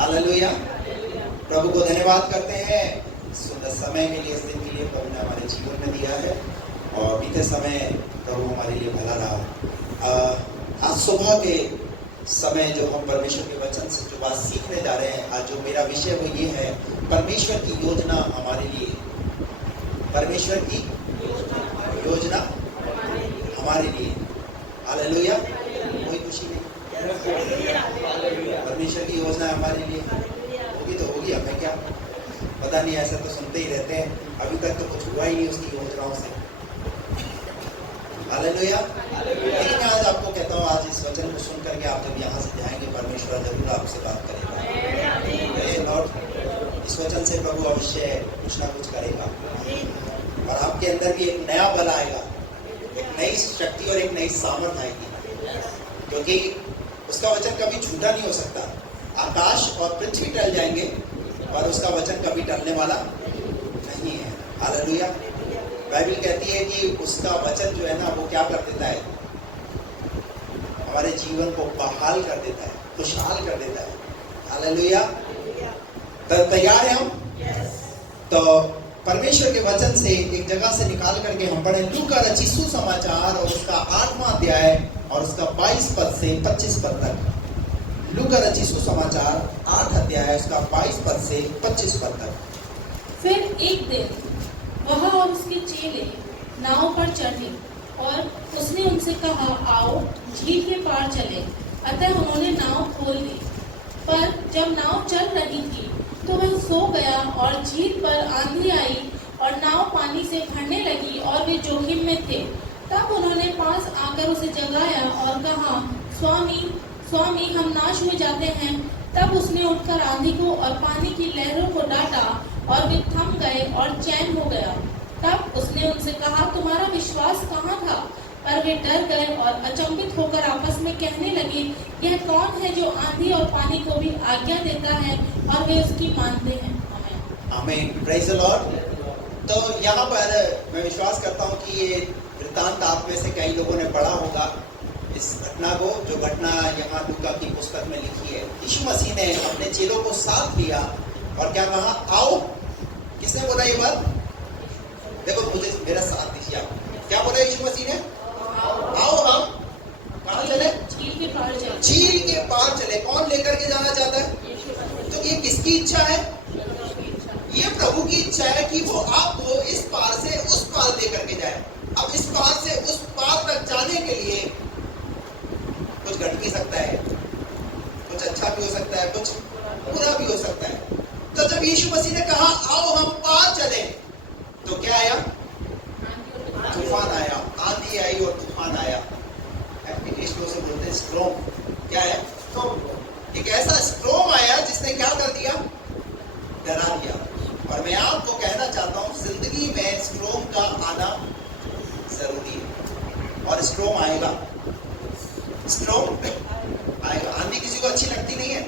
Hallelujah. प्रभु को धन्यवाद करते हैं सुंदर समय के लिए, इस दिन के लिए प्रभु ने हमारे जीवन में दिया है और बीते समय प्रभु हमारे लिए भला रहा। आज सुबह के समय जो हम परमेश्वर के वचन से जो बात सीखने जा रहे हैं, आज जो मेरा विषय वो ये है, परमेश्वर की योजना हमारे लिए। परमेश्वर की योजना हमारे लिए। हालेलुया। कोई खुशी नहीं? परमेश्वर की योजना हमारे लिए होगी तो होगी, हमें क्या पता नहीं, ऐसा तो सुनते ही रहते हैं, अभी तक तो कुछ हुआ ही नहीं उसकी योजनाओं से। हालेलुया। लेकिन मैं आज आपको कहता हूँ, आज इस वचन को सुन करके आप जब यहाँ से जाएंगे, परमेश्वर जरूर आपसे बात करेगा। लॉर्ड, इस वचन से प्रभु अवश्य कुछ ना कुछ करेगा और आपके अंदर भी एक नया बल आएगा, एक नई शक्ति और एक नई सामर्थ आएगी, क्योंकि उसका वचन कभी झूठा नहीं हो सकता। आकाश और पृथ्वी टल जाएंगे पर उसका वचन कभी टलने वाला नहीं है। हालेलुया। बाइबल कहती है कि उसका वचन जो है ना, वो क्या कर देता है, हमारे जीवन को बहाल कर देता है, खुशहाल कर देता है। हालेलुया। तो तैयार हैं हम? तो परमेश्वर के वचन से एक जगह से निकाल करके हम पढ़े लूका रचित सुसमाचार और उसका 8वां अध्याय और उसका 22 पद से 25 पद तक। लूका रचित सुसमाचार 8 अध्याय उसका 22 पद से 25 पद तक। फिर एक दिन वह और उसके चेले नाव पर चढ़े और उसने उनसे कहा, आओ झील के पार चले। अतः उन्होंने नाव खोल दी, पर जब नाव चल रही थी तो वह सो गया और झील पर आंधी आई और नाव पानी से भरने लगी और वे जोखिम में थे। तब उन्होंने पास आकर उसे जगाया और कहा, स्वामी स्वामी, हम नाश हो जाते हैं। तब उसने उठकर आंधी को और पानी की लहरों को डांटा और वे थम गए और चैन हो गया। तब उसने उनसे कहा, तुम्हारा विश्वास कहाँ था? पर वे डर गए और अचंभित होकर आपस में कहने लगे, यह कौन है जो आंधी और पानी को भी आज्ञा देता है और वे उसकी मानते हैं। आमीन। Praise the Lord. तो यहाँ पर मैं विश्वास करता हूँ कि ये वृत्तांत आप में से कई लोगों ने पढ़ा होगा इस घटना को, जो घटना यहाँ लूका की पुस्तक में लिखी है। यीशु मसीह ने अपने चेलों को साथ लिया और क्या कहा, आओ। किसने बोला ये बात? देखो, मुझे मेरा साथ दीजिए आप। क्या बोला यीशु मसीह ने? आओ हम कहाँ चले? झील के पार चले। झील के पार चले। कौन लेकर के जाना चाहता है? तो ये किसकी इच्छा है? ये प्रभु की इच्छा है कि वो आपको इस पार से उस पार लेकर के जाए। अब इस पार से उस पार तक जाने के लिए कुछ घट भी सकता है, कुछ अच्छा भी हो सकता है, कुछ बुरा भी हो सकता है। तो जब यीशु मसीह ने कहा आओ हम पार चले, तो क्या आया? तूफान आया, आंधी आई और तूफान आया। इंग्लिश में उसे बोलते हैं स्ट्रॉम। क्या है? एक ऐसा स्ट्रॉम आया जिसने क्या कर दिया? डरा दिया। और मैं आपको कहना चाहता हूँ, जिंदगी में स्ट्रॉम का आना जरूरी है और स्ट्रॉम आएगा। स्ट्रॉम आएगा। आंधी किसी को अच्छी लगती नहीं है,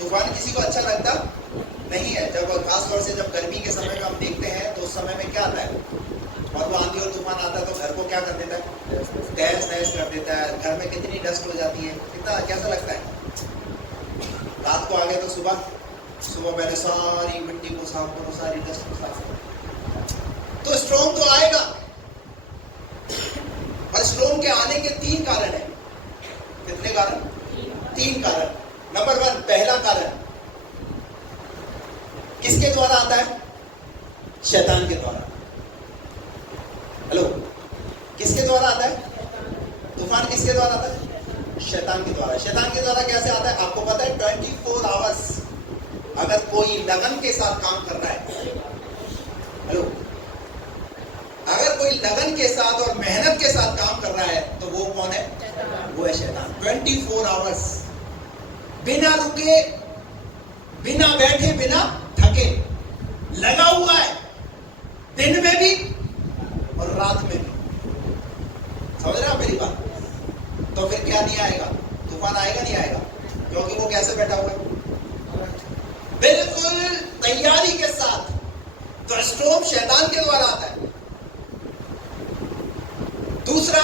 तूफान किसी को अच्छा लगता नहीं है। जब खासतौर से जब गर्मी के समय में हम देखते हैं तो उस समय में क्या आता है, और वो आंधी और तूफान आता है तो घर को क्या कर देता है? तहस नहस कर देता है। घर में कितनी डस्ट हो जाती है, कितना कैसा लगता है। रात को आ गए तो सुबह पहले सारी मिट्टी को साफ करो, सारी डस्ट को साफ करो। तो स्ट्रॉम तो आएगा, और स्ट्रॉम के आने के 3 कारण है। कितने कारण? 3 कारण। नंबर 1, पहला कारण किसके द्वारा आता है? शैतान के द्वारा। हेलो, किसके द्वारा आता है? तूफान किसके द्वारा आता है? शैतान के द्वारा। शैतान के द्वारा कैसे आता है? आपको पता है 24 आवर्स अगर कोई लगन के साथ काम कर रहा है, हेलो, अगर कोई लगन के साथ और मेहनत के साथ काम कर रहा है तो वो कौन है? वो है शैतान। 24 आवर्स बिना रुके, बिना बैठे, बिना थके लगा हुआ है, दिन में भी और रात में भी। समझ रहे हो मेरी बात? तो फिर क्या नहीं आएगा? तूफान आएगा नहीं आएगा? क्योंकि वो कैसे बैठा हुआ है? बिल्कुल तैयारी के साथ। तो स्ट्रॉम शैतान के द्वारा आता है। दूसरा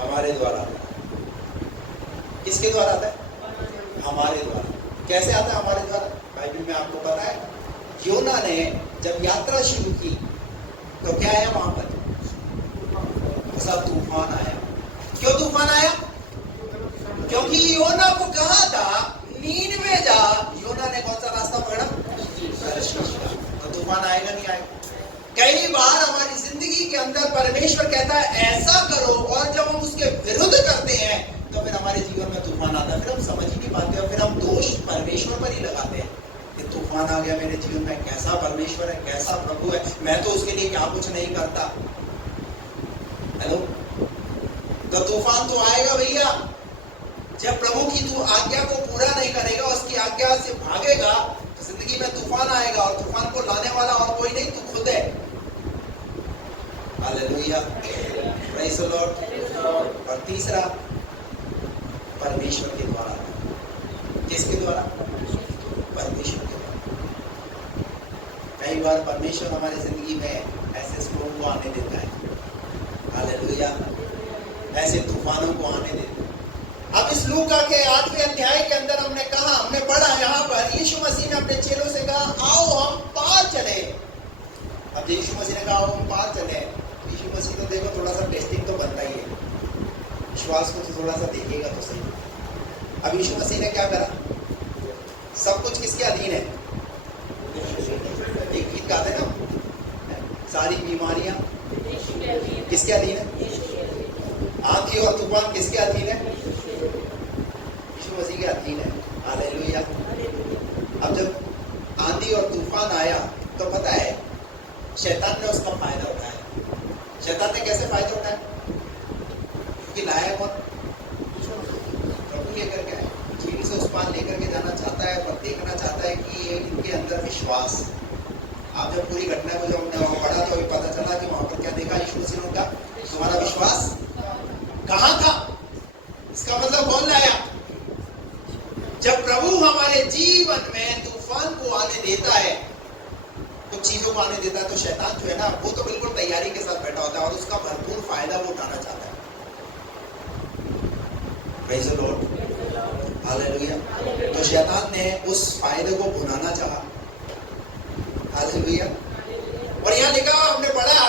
हमारे द्वारा आता है। किसके द्वारा आता है? हमारे द्वारा। कैसे आता है हमारे द्वारा? बाइबल में आपको पता है, योना ने जब यात्रा शुरू की तो क्या आया वहां पर? तूफान आया। क्यों तूफान आया? क्योंकि योना को कहा था नीनवे जा। योना ने कौन सा रास्ता पकड़ा? तो तूफान आएगा नहीं आएगा? कई बार हमारी जिंदगी के अंदर परमेश्वर कहता है ऐसा करो, और जब हम उसके विरुद्ध करते हैं तो फिर हमारे जीवन में तूफान आता है। फिर हम समझ ही नहीं पाते और फिर हम दोष परमेश्वर पर ही लगाते हैं कि तूफान आ गया मेरे जीवन में, कैसा परमेश्वर है, कैसा प्रभु है, मैं तो उसके लिए क्या कुछ नहीं करता। हेलो, तो तूफान तो आएगा भैया। जब प्रभु की तू आज्ञा को पूरा नहीं करेगा, उसकी आज्ञा से भागेगा, तो जिंदगी में तूफान आएगा, और तूफान को लाने वाला और कोई नहीं, तू खुद है। Hallelujah, praise the Lord. और तीसरा, परमेश्वर के द्वारा। किसके द्वारा? परमेश्वर के द्वारा। कई बार परमेश्वर हमारी जिंदगी में ऐसे स्टॉर्म को आने देता है, हालेलुया, ऐसे तूफानों को आने देता है। अब इस लूका के 8वें अध्याय के अंदर हमने कहा, हमने पढ़ा यहाँ पर यीशु मसीह ने अपने चेलों से कहा आओ हम पार चले। अब यीशु मसीह ने कहा आओ हम पार चले। यीशु मसीह तो देखो थोड़ा सा टेस्टिंग तो बनता ही है, विश्वास को तो थोड़ा सा देखिएगा तो सही। अब यीशु मसीह ने क्या करा? सब कुछ किसके अधीन है? एक गीत गाते ना, सारी बीमारियां किसके अधीन है? आंधी और तूफान किसके अधीन है? यीशु मसीह के अधीन है। हालेलुया। अब जब आंधी और तूफान आया तो पता है शैतान ने उसका फायदा उठाया। शैतान ने कैसे फायदा उठाया? क्योंकि लाया कौन? प्रभु लेकर के आया, झील से उस पार लेकर के जाना चाहता है, पर देखना चाहता है कि इनके अंदर विश्वास। आप जब पूरी घटना को जब हमने वहां पढ़ा तो पता चला कि वहां पर क्या देखा यीशु मसीह ने? कहा तुम्हारा विश्वास कहां था? इसका मतलब कौन लाया? जब प्रभु हमारे जीवन में तूफान को आने देता है, कुछ चीजों को आने देता है, तो शैतान जो है ना, वो तो बिल्कुल तैयारी के साथ बैठा होता है और उसका भरपूर फायदा वो उठाना चाहता है। Praise the Lord, hallelujah. तो शैतान ने उस फायदे को भुनाना चाहा। हालेलुया। और यहाँ लिखा हमने पढ़ा,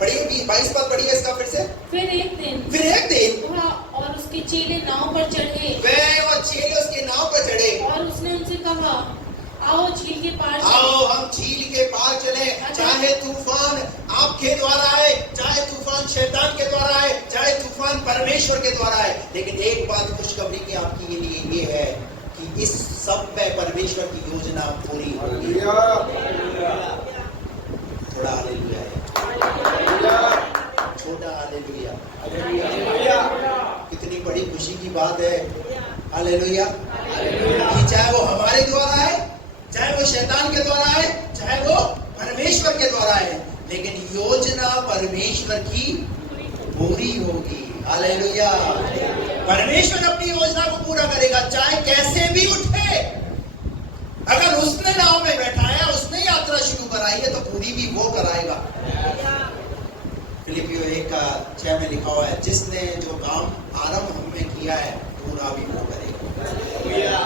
पढ़िए 22 पद पढ़िए इसका फिर से। फिर एक दिन वह और उसके चेले नाव पर चढ़े। वे और चेले उसके नाव पर चढ़े और उसने उनसे कहा आओ झील के पार चलें। आओ हम झील के पार चले। चाहे तूफान आपके द्वारा आए, चाहे तूफान शैतान के द्वारा आए, चाहे तूफान परमेश्वर के द्वारा आए, लेकिन एक बात खुशखबरी की आपके लिए ये है कि इस सब में परमेश्वर की योजना पूरी होगी। थोड़ा हालेलुया है, छोटा हालेलुया। कितनी बड़ी खुशी की बात है, हालेलुया, कि चाहे वो हमारे द्वारा आए, चाहे वो शैतान के द्वारा आए, चाहे वो परमेश्वर के द्वारा आए, लेकिन योजना परमेश्वर की पूरी होगी। हालेलुया। परमेश्वर अपनी योजना को पूरा करेगा, चाहे कैसे भी उठे। अगर उसने नाव में बैठाया, उसने यात्रा शुरू कराई है, तो पूरी भी वो कराएगा। फिलिपियो 1:6 में लिखा हुआ है, जिसने जो काम आरंभ हमने किया है पूरा भी वो करेगा।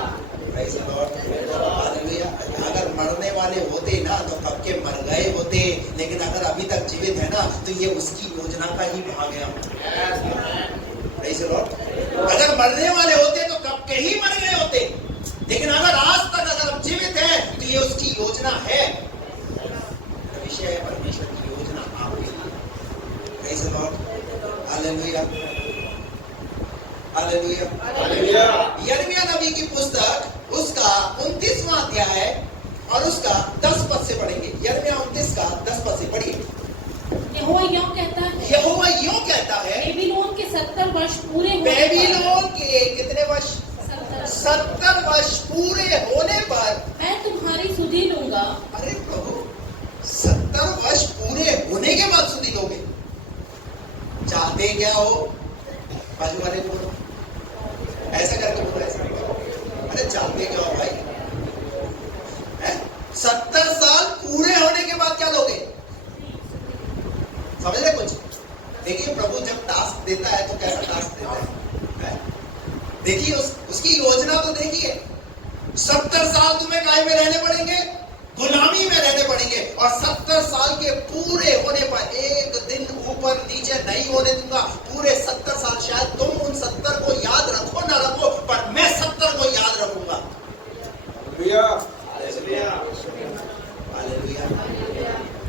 Praise the Lord, hallelujah. अगर मरने वाले होते ना तो कब के मर गए होते, लेकिन अगर अभी तक जीवित है ना तो ये उसकी योजना का ही भाग है। Praise the Lord. अगर मरने वाले होते तो कब के ही मर गए होते, लेकिन अगर आज तक अगर हम जीवित हैं तो ये उसकी योजना है। विषय है परमेश्वर की योजना आपके लिए। Praise the Lord, hallelujah, hallelujah. यिर्मयाह नबी की पुस्तक उसका 29वां अध्याय और उसका 10 पद से पढ़ेंगे। यिर्मयाह 29 का 10 पद से पढ़िए। यहोवा यूं कहता है, यहोवा यूं कहता है, बेबीलोन के 70 वर्ष पूरे होने पर, बेबीलोन के कितने वर्ष? 70 वर्ष पूरे होने पर मैं तुम्हारी सुधि लूंगा। अरे प्रभु, 70 वर्ष पूरे होने के बाद सुधि लोगे? चाहते क्या हो? बाजू वाले बोलो, ऐसा करके बोलो, ऐसा करो। अरे चाहते क्या हो भाई? 70 साल पूरे होने के बाद क्या लोगे? समझ रहे कुछ? देखिए प्रभु जब टास्क देता है तो कैसा टास्क देता है? देखिए उसकी योजना तो देखिए, 70 साल तुम्हें काय में रहने पड़ेंगे, गुलामी में रहने पड़ेंगे, और 70 साल के पूरे होने पर एक दिन ऊपर नीचे नहीं होने दूंगा। पूरे 70 साल, शायद तुम उन 70 को याद रखो ना रखो, पर मैं 70 को याद रखूंगा। Hallelujah, hallelujah.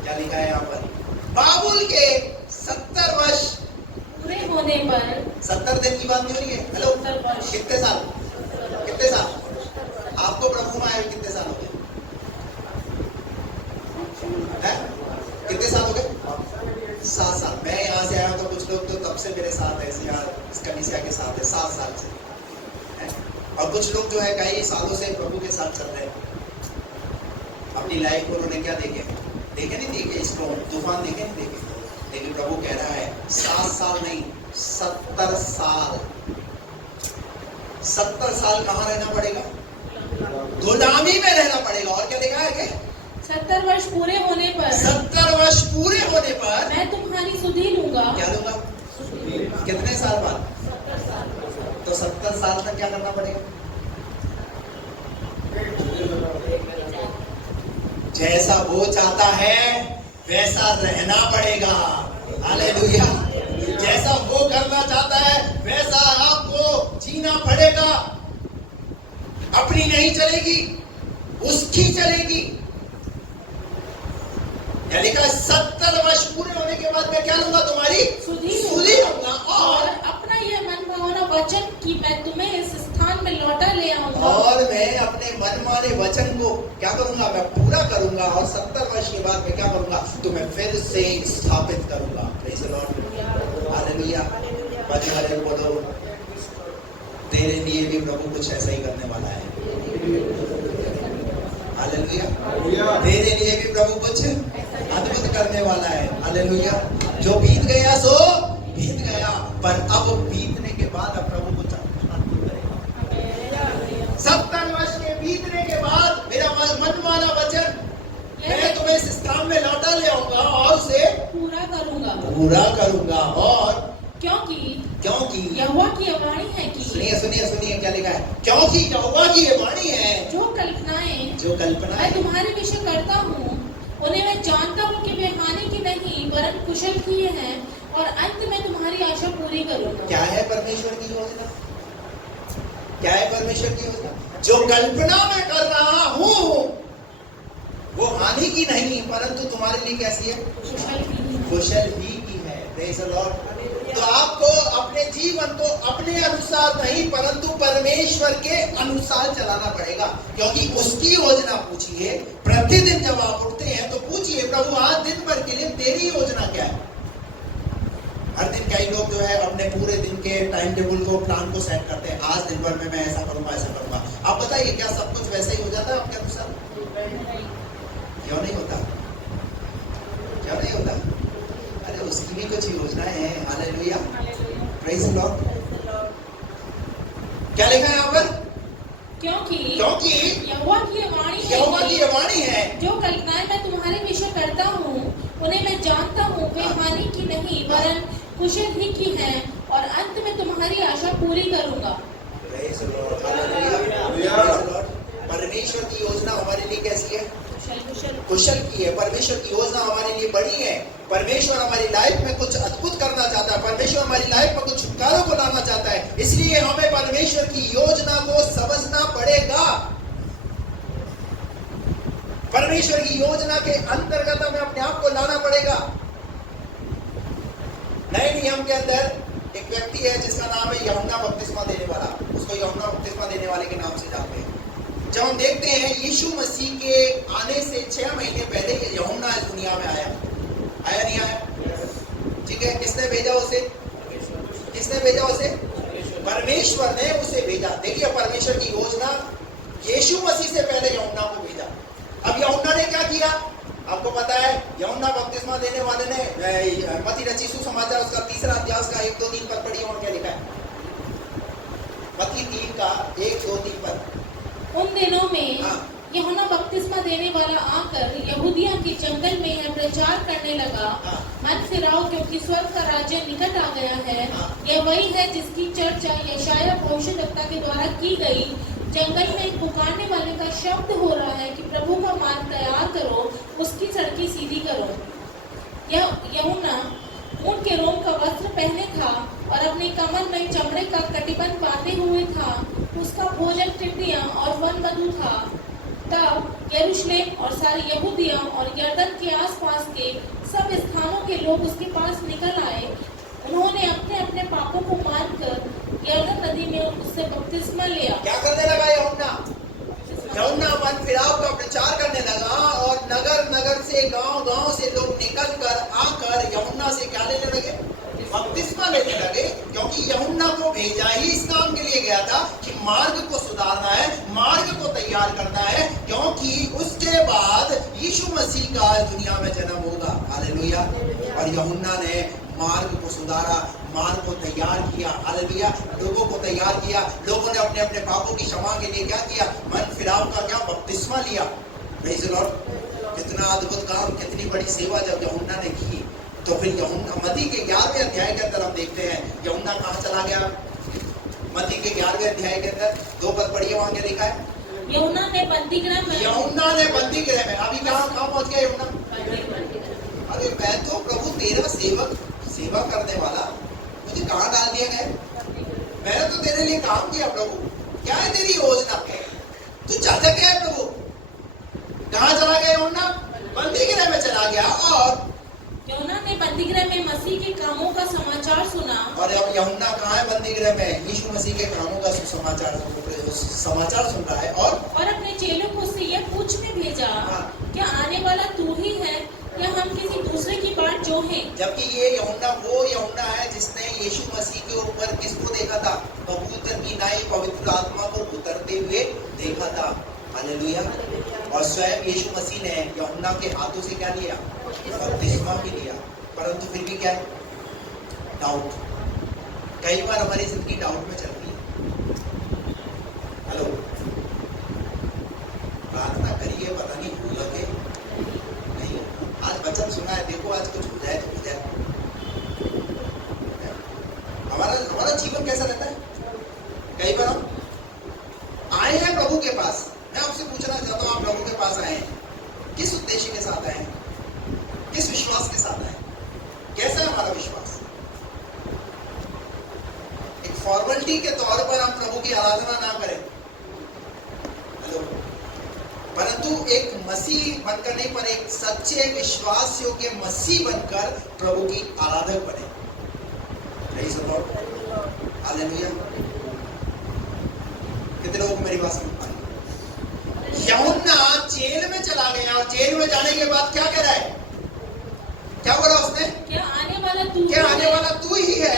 क्या लिखा है यहाँ पर? बाबुल के 70 वर्ष पूरे होने पर 70 दिन की बात नहीं हो रही है। हेलो, 70 वर्ष। कितने साल? कितने साल? आपको प्रभु में आए कितने साल हो गए? कितने साल हो गए? 7 साल। मैं यहाँ से आया तो कुछ लोग तो तब से मेरे साथ है, इस कलीसिया के साथ है, 7 साल से। और कुछ लोग जो है कई सालों से प्रभु के साथ चल रहे हैं। अपनी लाइफ को उन्होंने क्या देखे नहीं देखे, स्टॉर्म तूफान देखे नहीं देखे, लेकिन प्रभु कह रहा है 7 साल नहीं, 70 साल। 70 साल कहाँ रहना पड़ेगा? गुलामी में रहना पड़ेगा। और क्या लिखा है क्या? 70 वर्ष पूरे होने पर 70 वर्ष पूरे होने पर मैं तुम्हारी सुधि लूंगा। क्या लूंगा? कितने साल बाद? 70 साल। तो 70 साल तक क्या करना पड़ेगा? जैसा वो चाहता है वैसा रहना पड़ेगा। हालेलुया। जैसा वो करना चाहता है वैसा आपको जीना पड़ेगा। अपनी नहीं चलेगी, उसकी चलेगी। क्या लिखा? 70 वर्ष पूरे होने के बाद मैं क्या लूंगा? तुम्हारी सुधि लूंगा, और अपना यह मनभावना वचन कि मैं तुम्हें इस स्थान में लौटा ले आऊंगा। और मैं अपने मनमाने वचन को क्या करूंगा? मैं पूरा करूंगा। और 70 वर्ष के बाद मैं क्या करूंगा? तुम्हें फिर से स्थापित करूंगा। Praise the Lord. हालेलुया। बाजू वाले को बोलो, तेरे लिए भी प्रभु कुछ ऐसा ही करने वाला है। हालेलुया। तेरे लिए भी प्रभु कुछ अद्भुत करने वाला है। हालेलुया। जो बीत गया सो बीत गया, पर अब बीतने के बाद अब प्रभु कुछ अद्भुत करेगा। 70 वर्ष के बीतने के बाद मेरा मनमाना वचन मैं तुम्हें इस स्थान में लौटा ले आऊंगा और उसे पूरा करूंगा। और क्योंकि यहोवा की यह वाणी है कि सुनिए क्या लिखा है? क्योंकि यहोवा की ये वाणी है, जो कल्पनाएं मैं मैं तुम्हारे विषय करता हूँ उन्हें मैं जानता हूँ कि वे हानि की नहीं वरन कुशल की हैं, और अंत में तुम्हारी आशा पूरी करूंगा। क्या है परमेश्वर की योजना? क्या है परमेश्वर की योजना? जो कल्पना मैं कर रहा हूँ वो हानि की नहीं, परंतु तुम्हारे लिए कैसी है? कुशल ही की है। Praise the Lord. तो आपको अपने जीवन को अपने अनुसार नहीं, परंतु परमेश्वर के अनुसार चलाना पड़ेगा, क्योंकि उसकी योजना पूछिए। प्रतिदिन जब आप उठते हैं तो पूछिए, प्रभु आज दिन भर के लिए तेरी योजना क्या है? हर दिन कई लोग जो है अपने पूरे दिन के टाइम टेबल को, प्लान को सेट करते हैं। आज दिन भर में मैं ऐसा करूंगा। आप बताइए, क्या सब कुछ वैसे ही हो जाता है आपके अनुसार? क्यों नहीं होता? अरे उसकी भी कुछ योजनाएं हैं। हालेलुया। Praise the Lord. क्या लिखा है यहाँ पर? क्योंकि यहोवा की ये वाणी है, जो कल्पनाएं मैं तुम्हारे विषय करता हूँ उन्हें मैं जानता हूँ वे हानि की नहीं वरन कुशल ही की हैं, और अंत में तुम्हारी आशा पूरी करूंगा। Praise the Lord. हालेलुया। परमेश्वर की योजना हमारे लिए कैसी है? कुशल की है। परमेश्वर की योजना हमारे लिए बड़ी है। परमेश्वर हमारी लाइफ में कुछ अद्भुत करना चाहता है। परमेश्वर हमारी लाइफ में कुछ छुटकारों को लाना चाहता है। इसलिए हमें परमेश्वर की योजना को समझना पड़ेगा। परमेश्वर की योजना के अंतर्गत हमें अपने आप को लाना पड़ेगा। नए नियम के अंदर एक व्यक्ति है जिसका नाम है यूहन्ना बपतिस्मा देने वाला। उसको यूहन्ना बपतिस्मा देने वाले के नाम से जानते हैं। जब हम देखते हैं यीशु मसीह के आने से 6 महीने पहले यूहन्ना इस दुनिया में आया नहीं आया? ठीक है। किसने भेजा उसे? परमेश्वर ने उसे भेजा। देखिए, परमेश्वर की योजना यीशु मसीह से पहले यूहन्ना को भेजा। अब यूहन्ना ने क्या किया? आपको पता है, यूहन्ना बपतिस्मा देने वाले ने मत्ती रचित सुसमाचार उसका 3 अध्याय का 1, 2, 3 पद पढ़िए। और क्या लिखा है? मत्ती 3 का 1, 2, 3 पद। उन दिनों में यूहन्ना बपतिस्मा देने वाला आकर यहूदिया के जंगल में यह प्रचार करने लगा, मन फिराओ क्योंकि स्वर्ग का राज्य निकट आ गया है। यह वही है जिसकी चर्चा यशायाह भविष्यद्वक्ता के द्वारा की गई। जंगल में एक पुकारने वाले का शब्द हो रहा है कि प्रभु का मार्ग तैयार करो, उसकी सड़कें सीधी करो। यूहन्ना ऊंट के रोम का वस्त्र पहने था और अपनी कमर में चमड़े का कटिबंध बांधे हुए था। उसका भोजन टिड्डियां और वनबधु था। तब यरूशलेम और सारी यहूदिया और यरदन के आसपास के सब स्थानों के लोग उसके पास निकल आए। उन्होंने अपने अपने पापों को मानकर यरदन नदी में उससे बपतिस्मा लिया। क्या करने लगा यूहन्ना? यूहन्ना मन फिराव का प्रचार करने लगा और नगर नगर से गांव गांव से लोग निकल कर आकर यूहन्ना से क्या लेने लगे? बपतिस्मा लेने लगे, क्योंकि यूहन्ना को भेजा ही इस काम के लिए गया था कि मार्ग को सुधारना है, मार्ग को तैयार करना है, क्योंकि उसके बाद यीशु मसीह का दुनिया में जन्म होगा। हालेलुया। और यूहन्ना ने मार्ग को सुधारा, मार्ग को तैयार किया। हालेलुया। लोगों को तैयार किया। लोगों ने अपने अपने पापों की क्षमा के लिए क्या किया? मन फिराव का क्या? बपतिस्मा लिया। Praise the Lord. कितना अद्भुत काम, कितनी बड़ी सेवा जब यूहन्ना ने की। तो फिर यूहन्ना मत्ती के 11वें अध्याय के अंदर हम देखते हैं यूहन्ना कहाँ चला गया। मत्ती के 11वें अध्याय के अंदर 2 पद पढ़िए, वहां क्या लिखा है? यूहन्ना ने बंदीगृह में अभी कहाँ पहुंच गया यूहन्ना? अरे मैं तो प्रभु तेरा सेवा करने वाला, मुझे कहाँ डाल दिया गया? मैंने तो तेरे लिए काम किया प्रभु, क्या है तेरी योजना? तू चाहता क्या है प्रभु? कहाँ चला गया यूहन्ना? बंदीगृह में चला गया। और यूहन्ना ने बंदीगृह में मसीह के कामों का समाचार सुना। और अब यूहन्ना कहाँ है? बंदीगृह में यीशु मसीह के कामों का समाचार सुन रहा है। और अपने चेलों को उससे यह पूछने भेजा, क्या आने वाला तू ही है या हम किसी दूसरे की बाट जो है? जबकि ये यूहन्ना वो यूहन्ना है जिसने यीशु मसीह के ऊपर किसको देखा था? कबूतर की नाई पवित्र आत्मा को उतरते हुए देखा था। हालेलुया। और स्वयं यीशु मसीह ने यूहन्ना के हाथों से क्या लिया? बपतिस्मा भी लिया। परंतु फिर भी क्या है? डाउट। कई बार हमारी जिंदगी डाउट में चलती है। हेलो, प्रार्थना करिए, पता नहीं होगा कि नहीं। आज वचन सुना है, देखो आज कुछ हो जाए तो हो जाए। हमारा जीवन कैसा रहता है? कई बार हम आए हैं प्रभु के पास। मैं आपसे पूछना चाहता हूँ, आप प्रभु के पास आए हैं, किस उद्देश्य के साथ आए हैं? किस विश्वास के साथ आए? कैसा है हमारा विश्वास? एक फॉर्मेलिटी के तौर पर हम प्रभु की आराधना ना करें, हेलो, परंतु एक मसीह बनकर नहीं, पर एक सच्चे विश्वास योग्य मसीह बनकर प्रभु की आराधक बने। Praise the Lord. हालेलुया। कितने लोग मेरी बात समझ पाए? यूहन्ना जेल में चला गया और जेल में जाने के बाद क्या कह रहा है? क्या बोला उसने? क्या आने वाला तू ही है?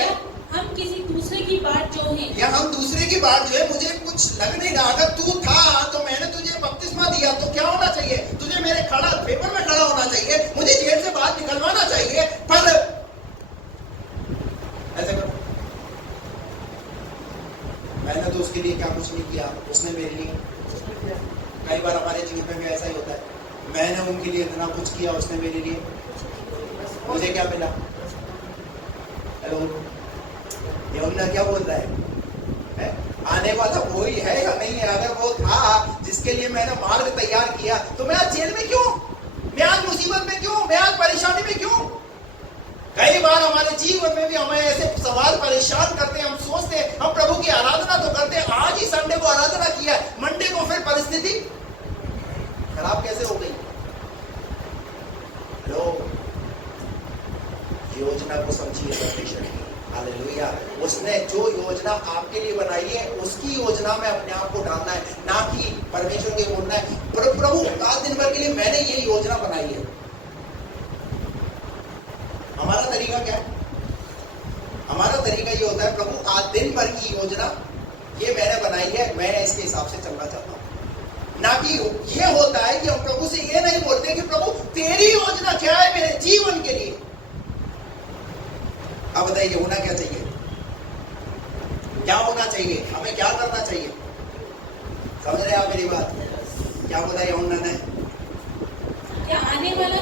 हम किसी दूसरे की बाट जो है? या हम दूसरे की बाट जो है? मुझे कुछ लग नहीं रहा। अगर तू था तो मैंने तुझे बपतिस्मा दिया, तो क्या होना चाहिए? तुझे मेरे पेपर में खड़ा होना चाहिए, मुझे जेल से बाहर निकलवाना चाहिए। पर ऐसा करो, मैंने तो उसके लिए क्या कुछ नहीं किया, उसने मेरे लिए। कई बार हमारे जीवन में भी ऐसा ही होता है, मैंने उनके लिए इतना कुछ किया, उसने मेरे लिए, मुझे क्या मिला? हेलो, यूहन्ना क्या बोल रहा है? आने वाला वो ही है या नहीं है? अगर वो था जिसके लिए मैंने मार्ग तैयार किया, तो मैं आज जेल में क्यों? मैं आज मुसीबत में क्यों? मैं आज परेशानी में क्यों? कई बार हमारे जीवन में भी हमें ऐसे सवाल परेशान करते हैं। हम सोचते हैं हम प्रभु की आराधना तो करते हैं, आज ही संडे को आराधना किया, मंडे को फिर परिस्थिति खराब कैसे हो गई? हेलो, योजना को समझिए परमेश्वर की। हालेलुया। उसने जो योजना आपके लिए बनाई है, उसकी योजना में अपने आप को डालना है, ना कि परमेश्वर के बोलना है प्रभु आज दिन भर के लिए मैंने ये योजना बनाई है। हमारा तरीका क्या है? हमारा तरीका ये होता है, प्रभु आज दिन भर की योजना ये मैंने बनाई है, मैं इसके हिसाब से चलना चाहता हूं। ना कि ये होता है कि हम प्रभु से ये नहीं बोलते कि प्रभु तेरी योजना क्या है मेरे जीवन के लिए। अब बताइए होना क्या चाहिए? क्या होना चाहिए? हमें क्या करना चाहिए? समझ रहे आप मेरी बात? क्या बोला यूहन्ना ने? क्या आने वाला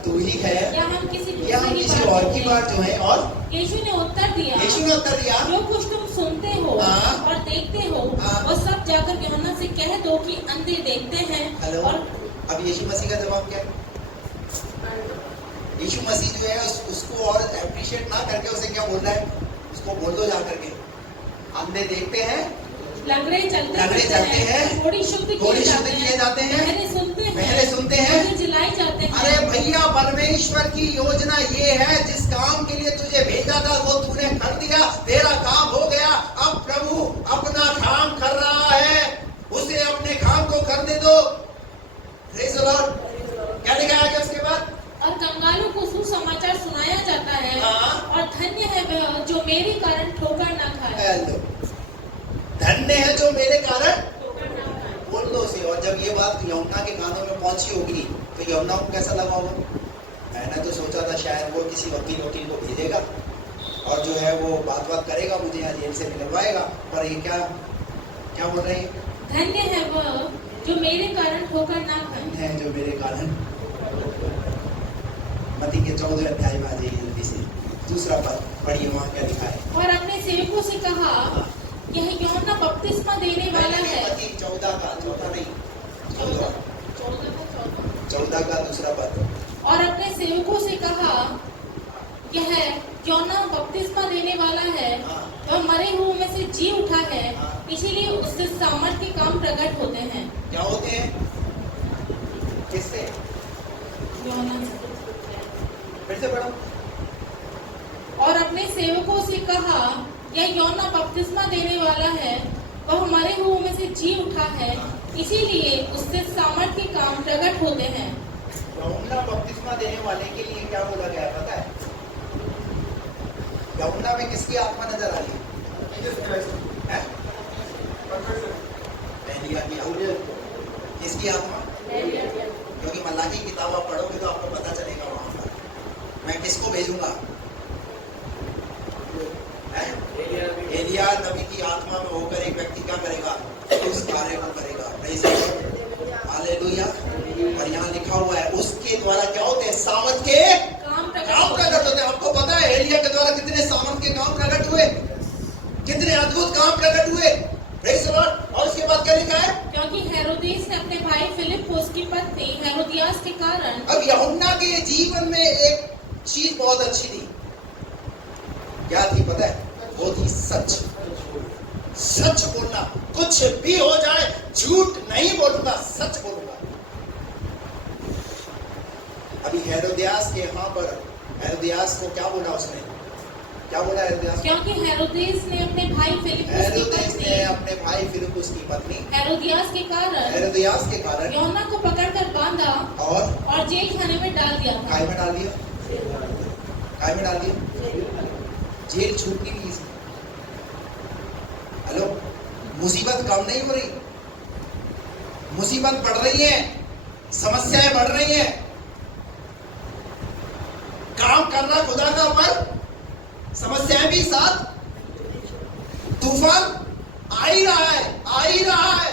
तू ही है या हम किसी और की बात जो है? और यीशु ने उत्तर दिया जो कुछ तुम सुनते हो और देखते हो वो सब देखते हैं हेलो, और अब यीशु मसीह का जवाब क्या है? यीशु मसीह जो है उसको और अप्रिशिएट ना करके उसे क्या बोल रहा है? उसको बोल दो जा करके, अंधे देखते हैं, लंगड़े चलते हैं, घोड़ी शुद्ध किए जाते हैं, बहरे सुनते हैं, जिलाए जाते हैं। अरे भैया, परमेश्वर की योजना ये है, जिस काम के लिए तुझे भेजा था वो तूने कर दिया, तेरा काम हो गया। अब प्रभु अपना काम कर रहा है, उसे अपने काम को करने दो। Praise the Lord. क्या लिखा है उसके बाद? और कंगालों को सुसमाचार सुनाया जाता है, हाँ। और धन्य है वह जो मेरे कारण ठोकर ना खाए। धन्य है जो मेरे कारण, बोल दो उसे। और जब ये बात यमुना के कानों में पहुंची होगी तो यमुना को कैसा लगा होगा? मैंने तो सोचा था शायद वो किसी वकील को भेजेगा और जो है वो बात करेगा, मुझे यहाँ जेल से निकलवाएगा। पर ये क्या बोल रहे हैं? धन्य है वह जो मेरे कारण ठोकर ना खाए। धन्य है जो मेरे कारण। मत्ती के 14 अध्याय में आ जाइए जल्दी से, दूसरा पद पढ़िए, वहाँ क्या लिखा है? और अपने सेवकों से कहा, यह यूहन्ना बपतिस्मा देने वाला है। मत्ती 14 का दूसरा पद। और अपने सेवकों से कहा, यह यूहन्ना बपतिस्मा देने वाला है, वह मरे हुओं में से जी उठा है, इसीलिए उससे सामर्थ के काम प्रकट होते हैं। क्या होते हैं? किससे? यूहन्ना से। फिर से पढ़ो। और अपने सेवकों से कहा, यह यूहन्ना बपतिस्मा देने वाला है, वह मरे हुओं में से जी उठा है, इसीलिए उससे सामर्थ के काम प्रकट होते हैं। यूहन्ना बपतिस्मा देने वाले के लिए क्या बोला गया है पता है? यूहन्ना में किसकी आत्मा नजर आ रही है? एलिया की। किसकी आत्मा? क्योंकि मलाकी की किताब आप पढ़ोगे तो आपको पता चलेगा वहां पर मैं किसको भेजूंगा। एलिया नबी की आत्मा में होकर एक व्यक्ति क्या करेगा? उस कार्य को करेगा। हालेलुया। और यहाँ लिखा हुआ है उसके द्वारा क्या होते हैं? सामर्थ के काम प्रकट होते हैं। आपको पता है एलिया के द्वारा कितने सामर्थ के काम प्रकट हुए, कितने अद्भुत काम प्रकट हुए। Praise the Lord. और उसके बाद क्या लिखा है? क्योंकि हेरोदेस ने अपने भाई फिलिप को उसकी पत्नी हेरोदियास के कारण। अब यूहन्ना के जीवन में एक चीज बहुत अच्छी थी। क्या थी पता है? वो थी सच। सच बोलना, कुछ भी हो जाए झूठ नहीं बोलूंगा, सच बोलूंगा। अभी हेरोदियास के यहाँ पर हेरोदियास को क्या बोला उसने? क्या बोला हेरोदियास? क्योंकि हेरोदेस ने अपने भाई फिलिप उसकी पत्नी हेरोदियास के कारण यूहन्ना को पकड़कर बांधा और जेल खाने में डाल दिया था। काय में डाल दिया? जेल छूटनी नहीं इसकी। हेलो, मुसीबत कम नहीं हो रही, मुसीबत बढ़ रही है, समस्याएं बढ़ रही हैं। काम करना खुदा का, पर समस्याएं भी साथ, तूफान आ ही रहा है।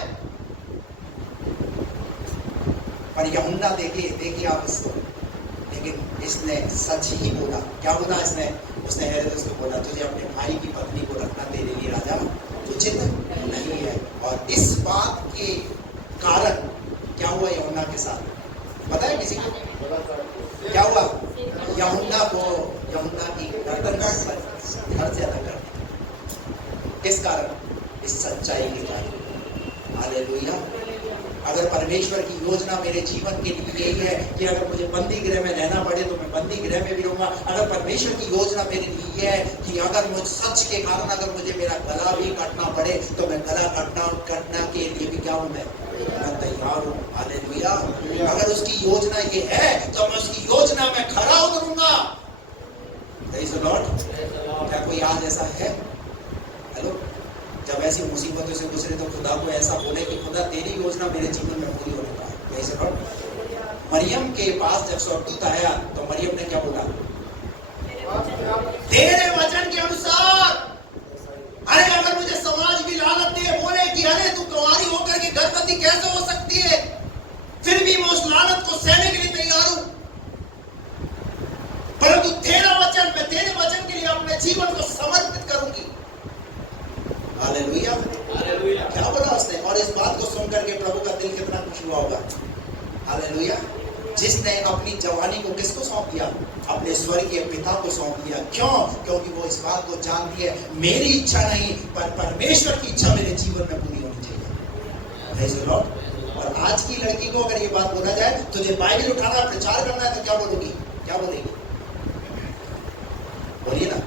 पर यूहन्ना देखिए आप इसको, लेकिन इसने सच ही बोला। क्या बोला इसने? उसने हेरोदेस को बोला, तुझे अपने भाई की पत्नी को रखना तेरे लिए राजा उचित नहीं है। और इस बात के कारण क्या हुआ यूहन्ना के साथ पता है किसी को? क्या हुआ? यूहन्ना की गर्दन घर से अलग कर दी। किस कारण? इस सच्चाई के कारण। हालेलुया। अगर परमेश्वर की योजना मेरे जीवन के लिए यही है कि अगर मुझे बंदी गृह में रहना पड़े तो मैं बंदी गृह में भी रहूंगा। अगर परमेश्वर की योजना मेरे लिए ये है कि अगर मुझ सच के कारण अगर मुझे मेरा गला भी काटना पड़े तो मैं गला काटना के लिए भी क्या हूं? मैं तैयार हूं। हालेलुया। अगर उसकी योजना ये है तो मैं उसकी योजना में खरा उतरूंगा। Praise the Lord. क्या कोई आज ऐसा है? हेलो, जब ऐसी मुसीबतों से गुजरे तो खुदा को ऐसा बोले कि खुदा तेरी योजना मेरे जीवन में पूरी होने का है। ऐसे लॉर्ड। मरियम के पास जब स्वर्गदूत आया तो मरियम ने क्या बोला? तेरे वचन के अनुसार। अरे अगर मुझे समाज भी लानत दे, बोले कि अरे तू कुंवारी होकर के गर्भवती कैसे हो सकती है, फिर भी मैं उस लानत को सहने के लिए तैयार हूं। परंतु तेरा वचन, मैं तेरे वचन के लिए अपने जीवन को समर्पित करूंगी। हालेलुया। क्या बोला उसने? और इस बात को सुन करके प्रभु का दिल कितना खुश हुआ होगा। हालेलुया। जिसने अपनी जवानी को किसको सौंप दिया? अपने स्वर्गीय पिता को सौंप दिया। क्यों? क्योंकि वो इस बात को जानती है, मेरी इच्छा नहीं पर परमेश्वर की इच्छा मेरे जीवन में पूरी होनी चाहिए। Praise the Lord। और आज की लड़की को अगर ये बात बोला जाए, तुझे बाइबल उठाना प्रचार करना है, तो क्या बोलोगी? क्या बोलेगी? बोलिए ना।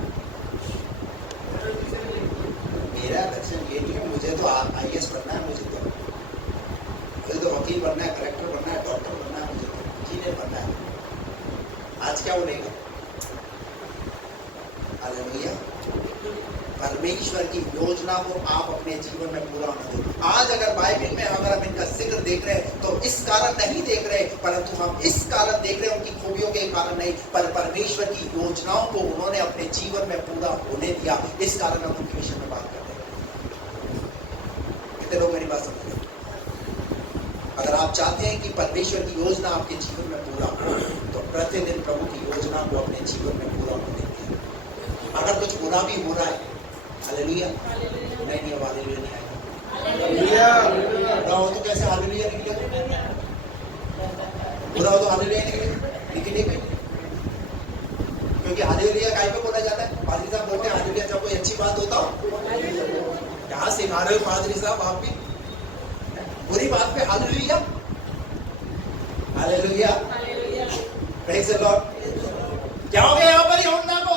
मेरा लक्ष्य ये नहीं है, मुझे तो IAS बनना है, मुझे तो वकील बनना है, कलेक्टर बनना है, डॉक्टर बनना है, मुझे तो इंजीनियर बनना है। आज क्या बोलेगा? हालेलुया। परमेश्वर की योजना को आप अपने जीवन में पूरा होने दो। आज अगर बाइबल में अगर हम इनका जिक्र देख रहे हैं, तो इस कारण नहीं देख रहे, परंतु हम इस कारण देख रहे हैं, उनकी खूबियों के कारण नहीं, पर परमेश्वर की योजनाओं को उन्होंने अपने जीवन में पूरा होने दिया। इस कारण हम उनके विषय में बात करते हैं। कितने लोग मेरी बात समझ रहे हैं? अगर आप चाहते हैं कि परमेश्वर की योजना आपके जीवन में पूरा हो, तो प्रतिदिन प्रभु की योजना को अपने जीवन में पूरा होने दीजिए। अगर कुछ बुरा भी हो रहा है, हालेलुया, नहीं अब हालेलुया नहीं आएगा। बुरा हो तो कैसे हालेलुया निकलेगा? बुरा हो तो हालेलुया निकलेगा, क्योंकि हालेलुया काहे पे बोला जाता है? पादरी साहब बोलते हैं हालेलुया जब कोई अच्छी बात होता हो। क्या सिखा रहे हो पादरी साहब आप भी? बुरी बात पे hallelujah, hallelujah, praise the Lord. क्या हो गया यहाँ पर यूहन्ना को?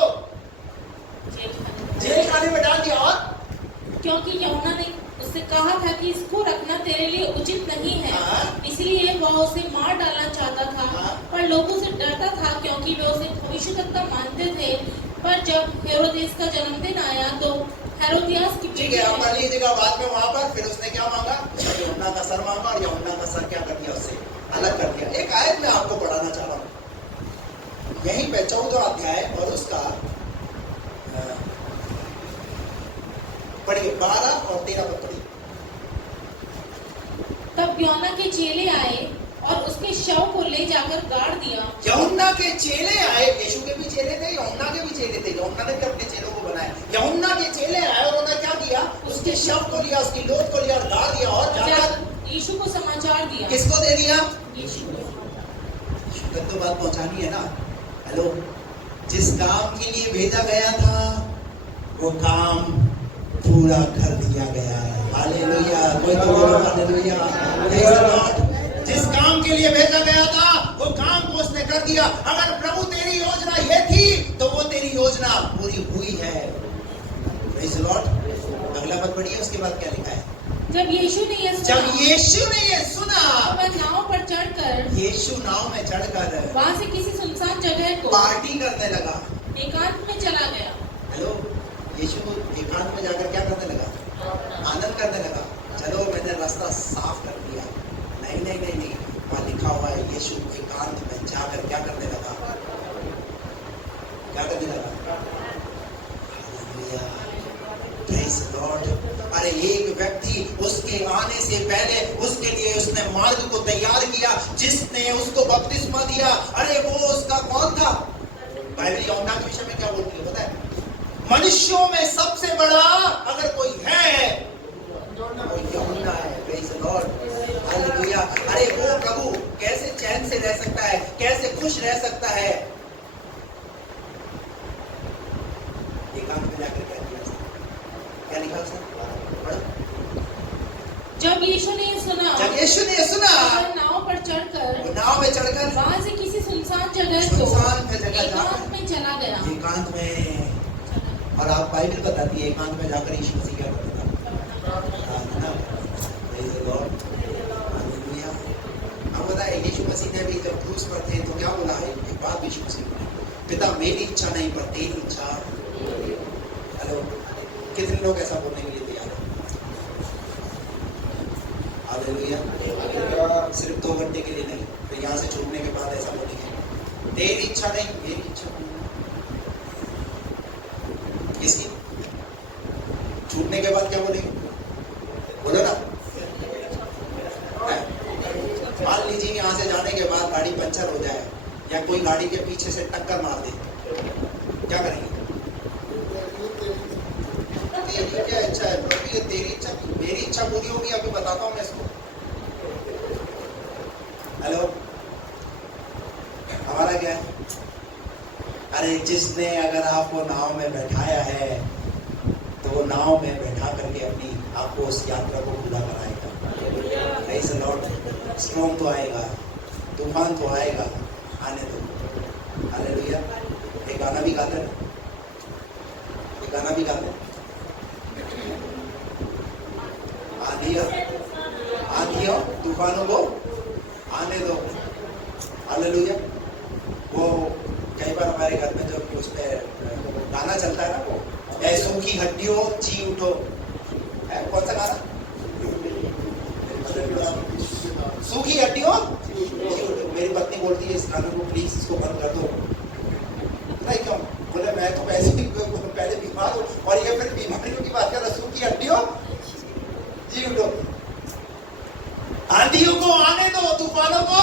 जेल खाने में डाल दिया। और क्योंकि यूहन्ना ने उससे कहा था कि इसको रखना तेरे लिए उचित नहीं है, इसलिए वह उसे मार डालना चाहता था, पर लोगों से डरता था क्योंकि वे उसे भविष्यद्वक्ता मानते थे। पर जब हेरोदेस का जन्मदिन आया तो हेरोदियास की ठीक है, आप कर लीजिएगा बाद में वहां पर। फिर उसने क्या मांगा? यूहन्ना का सर मांगा, और यूहन्ना का सर क्या कर दिया? उससे अलग कर दिया। एक आयत में आपको पढ़ाना चाह रहा हूं, यहीं पे 14 अध्याय और उसका पढ़िए 12 और 13 पर पढ़िए। तब यूहन्ना के चेले आए और उसके शव को ले जाकर गाड़ दिया। यूहन्ना के चेले आए, यीशु के भी चेले थे, यूहन्ना के भी चेले थे। यूहन्ना ने भी अपने चेलों को बनाया। यूहन्ना के चेले आए और उन्होंने क्या किया? उसके शव को लिया, उसकी लोथ को लिया और गाड़ दिया, और जाकर यीशु को समाचार दिया। किसको दे दिया? यीशु को। तक तो बात पहुंचानी है ना। हेलो, जिस काम के लिए भेजा गया था वो काम पूरा कर दिया गया है। हालेलुया, कोई तो बोलो हालेलुया, प्रेज़ द लॉर्ड। जिस काम के लिए भेजा गया था वो काम को उसने कर दिया। अगर प्रभु तेरी योजना ये थी तो वो तेरी योजना पूरी हुई है। Praise the Lord. अगला पद पढ़िए, उसके बाद क्या लिखा है? जब यीशु ने ये सुना वह नाव पर चढ़कर, यीशु नाव में चढ़कर वहां से किसी सुनसान जगह को पार्टी करने लगा, एकांत में चला गया। हेलो, यीशु एकांत में जाकर क्या करने लगा? आनंद करने लगा। चलो मैंने रास्ता साफ कर दिया। नहीं नहीं नहीं नहीं, वहां लिखा हुआ है यीशु एकांत में जाकर क्या करने लगा? क्या करने लगा? Hallelujah, praise the Lord. अरे एक व्यक्ति उसके आने से पहले उसके लिए उसने मार्ग को तैयार किया, जिसने उसको बपतिस्मा दिया। अरे वो उसका कौन था? बाइबल यूहन्ना के विषय में क्या बोलती है पता है? मनुष्यों में सबसे बड़ा अगर कोई है वो यूहन्ना है। Praise the Lord, hallelujah. अरे वो प्रभु कैसे चैन से रह सकता है, कैसे खुश रह सकता है? एकांत में जाकर क्या किया? क्या लिखा उसने? जब यीशु ने ये सुना नाव पर चढ़कर वहां से किसी सुनसान जगह को एकांत में चला गया। एकांत में। और आप बाइबल बताती है एकांत में जाकर यीशु मसीह क्या करता था? Praise the Lord, hallelujah. अब बताए यीशु मसीह ने भी जब क्रूस पर थे तो क्या बोला है? एक बात यीशु मसीह ने, पिता मेरी इच्छा नहीं पर तेरी इच्छा। हेलो, कितने लोग ऐसा बोलने के लिए तैयार हैं? हालेलुया। सिर्फ 2 घंटे के लिए नहीं, तो यहाँ से छूटने के बाद ऐसा बोलेंगे तेरी इच्छा नहीं मेरी इच्छा। किसकी? छूटने के बाद क्या बोलेंगे? बोलो ना। मान लीजिए यहाँ से जाने के बाद गाड़ी पंचर हो जाए या कोई गाड़ी के पीछे से टक्कर मार दे, क्या करेंगे? इच्छा है प्रभु, ये तेरी इच्छा, मेरी इच्छा पूरी होगी अभी बताता हूं मैं इसको। हेलो, हमारा क्या है? अरे जिसने अगर आपको नाव में बैठाया है तो वो नाव में बैठा करके अपनी आपको उस यात्रा को पूरा कराएगा। Praise the Lord. स्ट्रॉन्ग तो आएगा, तूफान तो आएगा, आने दो। हालेलुया। एक गाना भी गाते हैं, एक गाना भी गाते हैं, आंधियों तूफानों को आने दो। हालेलुया। वो कई बार हमारे घर में जो उस पे गाना चलता है ना, वो ऐ सूखी हड्डियों जी उठो, है कौन सा गाना? सूखी हड्डियों जी उठो। मेरी पत्नी बोलती है इस गाने को प्लीज इसको बंद कर दो। नहीं क्यों? बोले मैं तो वैसे ही पहले बीमार हूँ और ये फिर बीमारियों की बात कर रहा। सूखी हड्डियों जी उठो, आंधियों को आने दो, तूफानों को।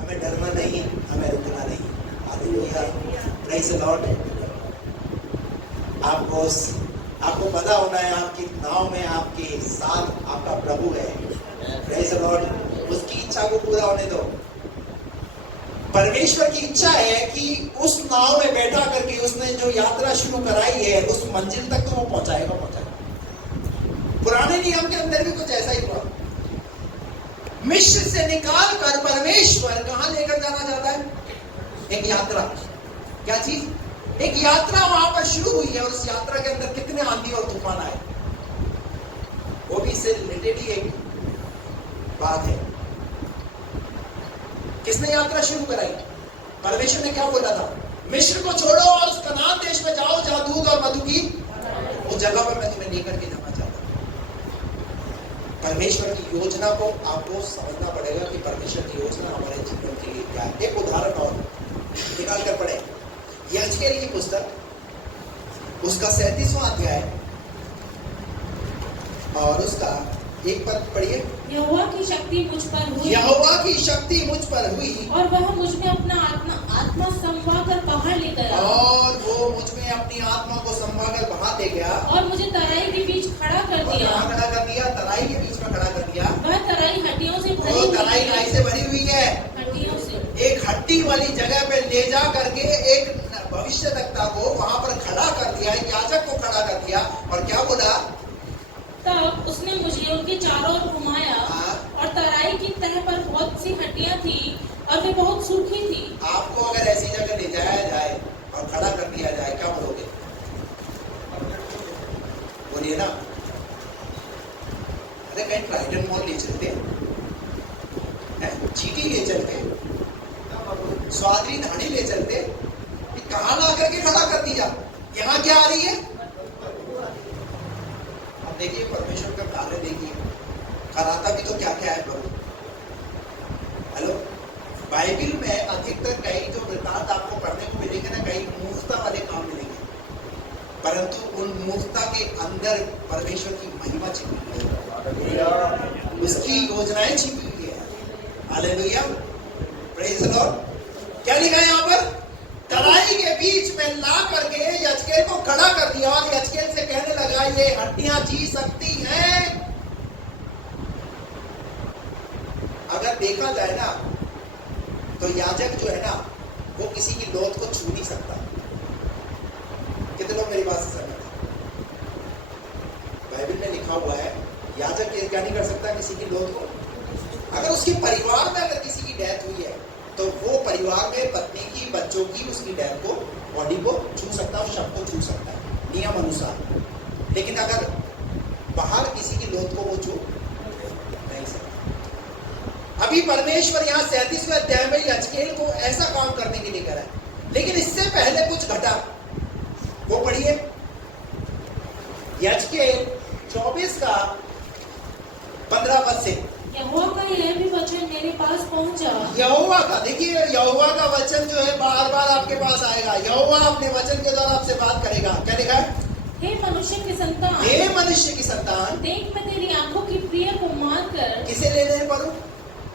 हमें डरना नहीं है, हमें रुकना नहीं। हालेलुया। Praise the Lord. आपको पता होना है आपकी नाव में आपके साथ आपका प्रभु है। Praise the Lord. उसकी इच्छा को पूरा होने दो। परमेश्वर की इच्छा है कि उस नाव में बैठा करके उसने जो यात्रा शुरू कराई है उस मंजिल तक तो वो पहुंचाएगा। पुराने नियम के अंदर भी कुछ ऐसा ही हुआ। मिस्र से निकाल कर परमेश्वर कहां लेकर जाना चाहता है? एक यात्रा। क्या चीज? एक यात्रा वहां पर शुरू हुई है और उस यात्रा के अंदर कितने आंधी और तूफान आए, वो भी इससे रिलेटेड ही एक बात है। किसने यात्रा शुरू कराई? परमेश्वर ने क्या बोला था? मिस्र को छोड़ो और उस कनान देश में जाओ जहां दूध और मधु की, उस जगह पर मैं तुम्हें लेकर के जाना चाहता हूं। परमेश्वर की योजना को आपको समझना पड़ेगा कि परमेश्वर की योजना हमारे जीवन के लिए क्या है। एक उदाहरण और निकाल कर पढ़े, यहेजकेल की पुस्तक उसका 37वां अध्याय और उसका एक पद पढ़िए। यहोवा की शक्ति मुझ पर हुई, यहोवा की शक्ति मुझ पर हुई और वह मुझ में अपना आत्मा समवा कर बाहर ले गया, और वो मुझ में अपनी आत्मा को समवा कर बाहर ले गया, और मुझे तराई के बीच खड़ा कर दिया। खड़ा कर दिया, तराई के बीच में खड़ा कर दिया। वह तराई हड्डियों से भरी वो हुई तराई है, काय से भरी हुई है? हड्डियों से। एक हड्डी वाली जगह पे ले जा करके एक भविष्यद्वक्ता को वहां पर खड़ा कर दिया, एक याजक को खड़ा कर दिया, और क्या बोला? तब उसने मुझे उनके चारों ओर घुमाया, और तराई की तह पर बहुत सी हड्डियां थी और वे बहुत सूखी थी। आपको अगर ऐसी जगह ले जाया जाए और खड़ा कर दिया जाए, क्या बोलोगे? बोलिए ना। अरे कहीं ट्राइडन मॉल ले चलते, चीटी ले चलते, स्वादरी धानी ले चलते, कहां ला करके खड़ा कर दिया? यहाँ क्या आ रही है? अब देखिए परमेश्वर का कार्य देखिए, कराता भी तो क्या क्या है प्रभु। हेलो, बाइबल में अधिकतर कई जो वृत्तांत आपको पढ़ने को मिलेंगे ना, कई मूर्खता वाले काम मिलेंगे, परंतु उन मूर्खता के अंदर परमेश्वर की महिमा छिपी हुई है, उसकी योजनाएं छिपी हुई है। हालेलुया। Praise the Lord. क्या लिखा है यहाँ पर? तराई के बीच में ला करके यहेजकेल को खड़ा कर दिया और यहेजकेल से कहने लगा ये हड्डियां जी सकती हैं। अगर देखा जाए ना तो याजक जो है ना वो किसी की लोथ को छू नहीं सकता। कितने लोग मेरी बात से सहमत हैं? बाइबल में लिखा हुआ है याजक क्या नहीं कर सकता किसी की लोथ को। अगर उसके परिवार में अगर किसी की डेथ हुई है तो वो परिवार में पत्नी की, बच्चों की, उसकी डेथ को, बॉडी को छू सकता है, शव को छू सकता है नियम अनुसार, लेकिन अगर बाहर किसी की लोथ को वो छू नहीं सकता। अभी परमेश्वर यहाँ 37वें अध्याय में यहेजकेल को ऐसा काम करने के लिए करा है, लेकिन इससे पहले कुछ घटा। वो पढ़िए यहेजकेल 24 का 15 पद से। यहोवा का यह भी वचन मेरे पास पहुंचा। यहोवा का, देखिए यहोवा का वचन जो है बार बार आपके पास आएगा। यहोवा अपने वचन के द्वारा आपसे बात करेगा। क्या लिखा है? हे मनुष्य की संतान, हे मनुष्य की संतान, देख मैं तेरी आंखों की प्रिय को मार कर। किसे लेने पर?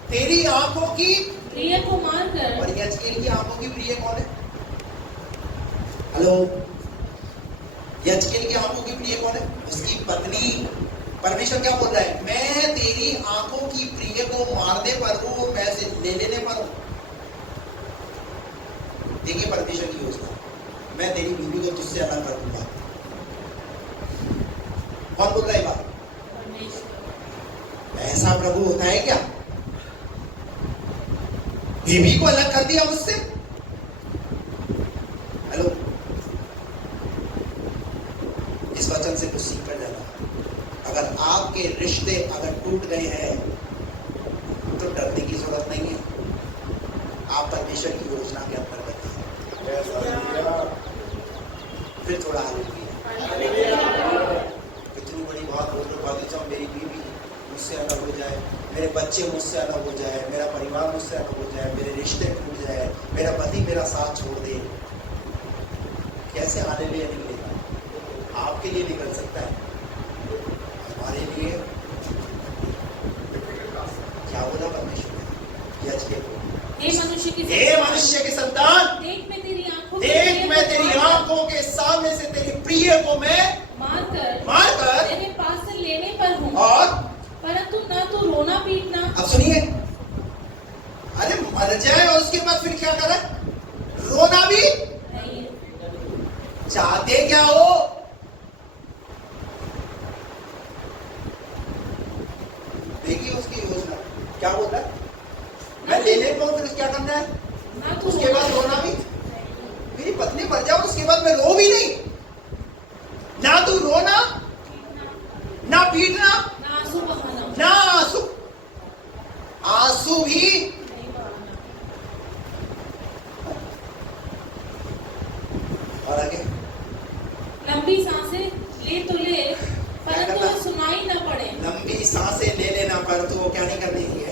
तेरी आंखों की प्रिय को मार कर। और यहेजकेल की आंखों की प्रिय कौन है? हेलो, यजकेल की आंखों की प्रिय कौन है? उसकी पत्नी। परमेश्वर क्या बोल रहा है? मैं तेरी आंखों की प्रिय को मारने पर हूं, मैं से ले लेने पर हूं। देखिए परमेश्वर की योजना, मैं तेरी बीवी को तुझसे अलग कर दूंगा। कौन बोल रहा है बात? ऐसा प्रभु होता है क्या? बीवी को अलग कर दिया मुझसे? हेलो, इस वचन से कुछ सीख कर जाना। अगर आपके रिश्ते अगर टूट गए हैं तो डरने की जरूरत नहीं है। आप परमेश्वर की योजना के अंतर्गत हैं। फिर थोड़ा इतनी बड़ी बात बोल रहे बात चाहो, मेरी बीवी मुझसे अलग हो जाए, मेरे बच्चे मुझसे अलग हो जाए, मेरा परिवार मुझसे अलग हो जाए, मेरे रिश्ते टूट जाए, मेरा पति मेरा साथ छोड़ दे। कैसे आने लिए निकलेगा? आपके लिए निकल सकता है, हमारे लिए क्या बोला परमेश्वर ने? यजकेल को, हे मनुष्य के संतान, देख मैं तेरी आंखों के सामने से तेरी प्रिय को मैं मारकर तेरे पास से लेने पर हूँ, और परंतु न तू रोना पीटना। अब सुनिए, अरे मर जाए और उसके बाद फिर क्या करे? रोना भी नहीं। चाहते क्या हो? देखिए उसकी योजना क्या बोलता है? मैं ले ले पाऊं, फिर क्या करना है? ना तू उसके बाद रोना भी। मेरी पत्नी मर जाओ उसके बाद मैं रो भी नहीं। ना तू रोना, ना पीटना, ना आंसू बहाना, ना आंसू भी। नहीं बहाना। और आगे लंबी सांसें ले तो ले, परंतु वो सुनाई न पड़े। लंबी सांसें ले लेना पर तो वो क्या नहीं करनी चाहिए?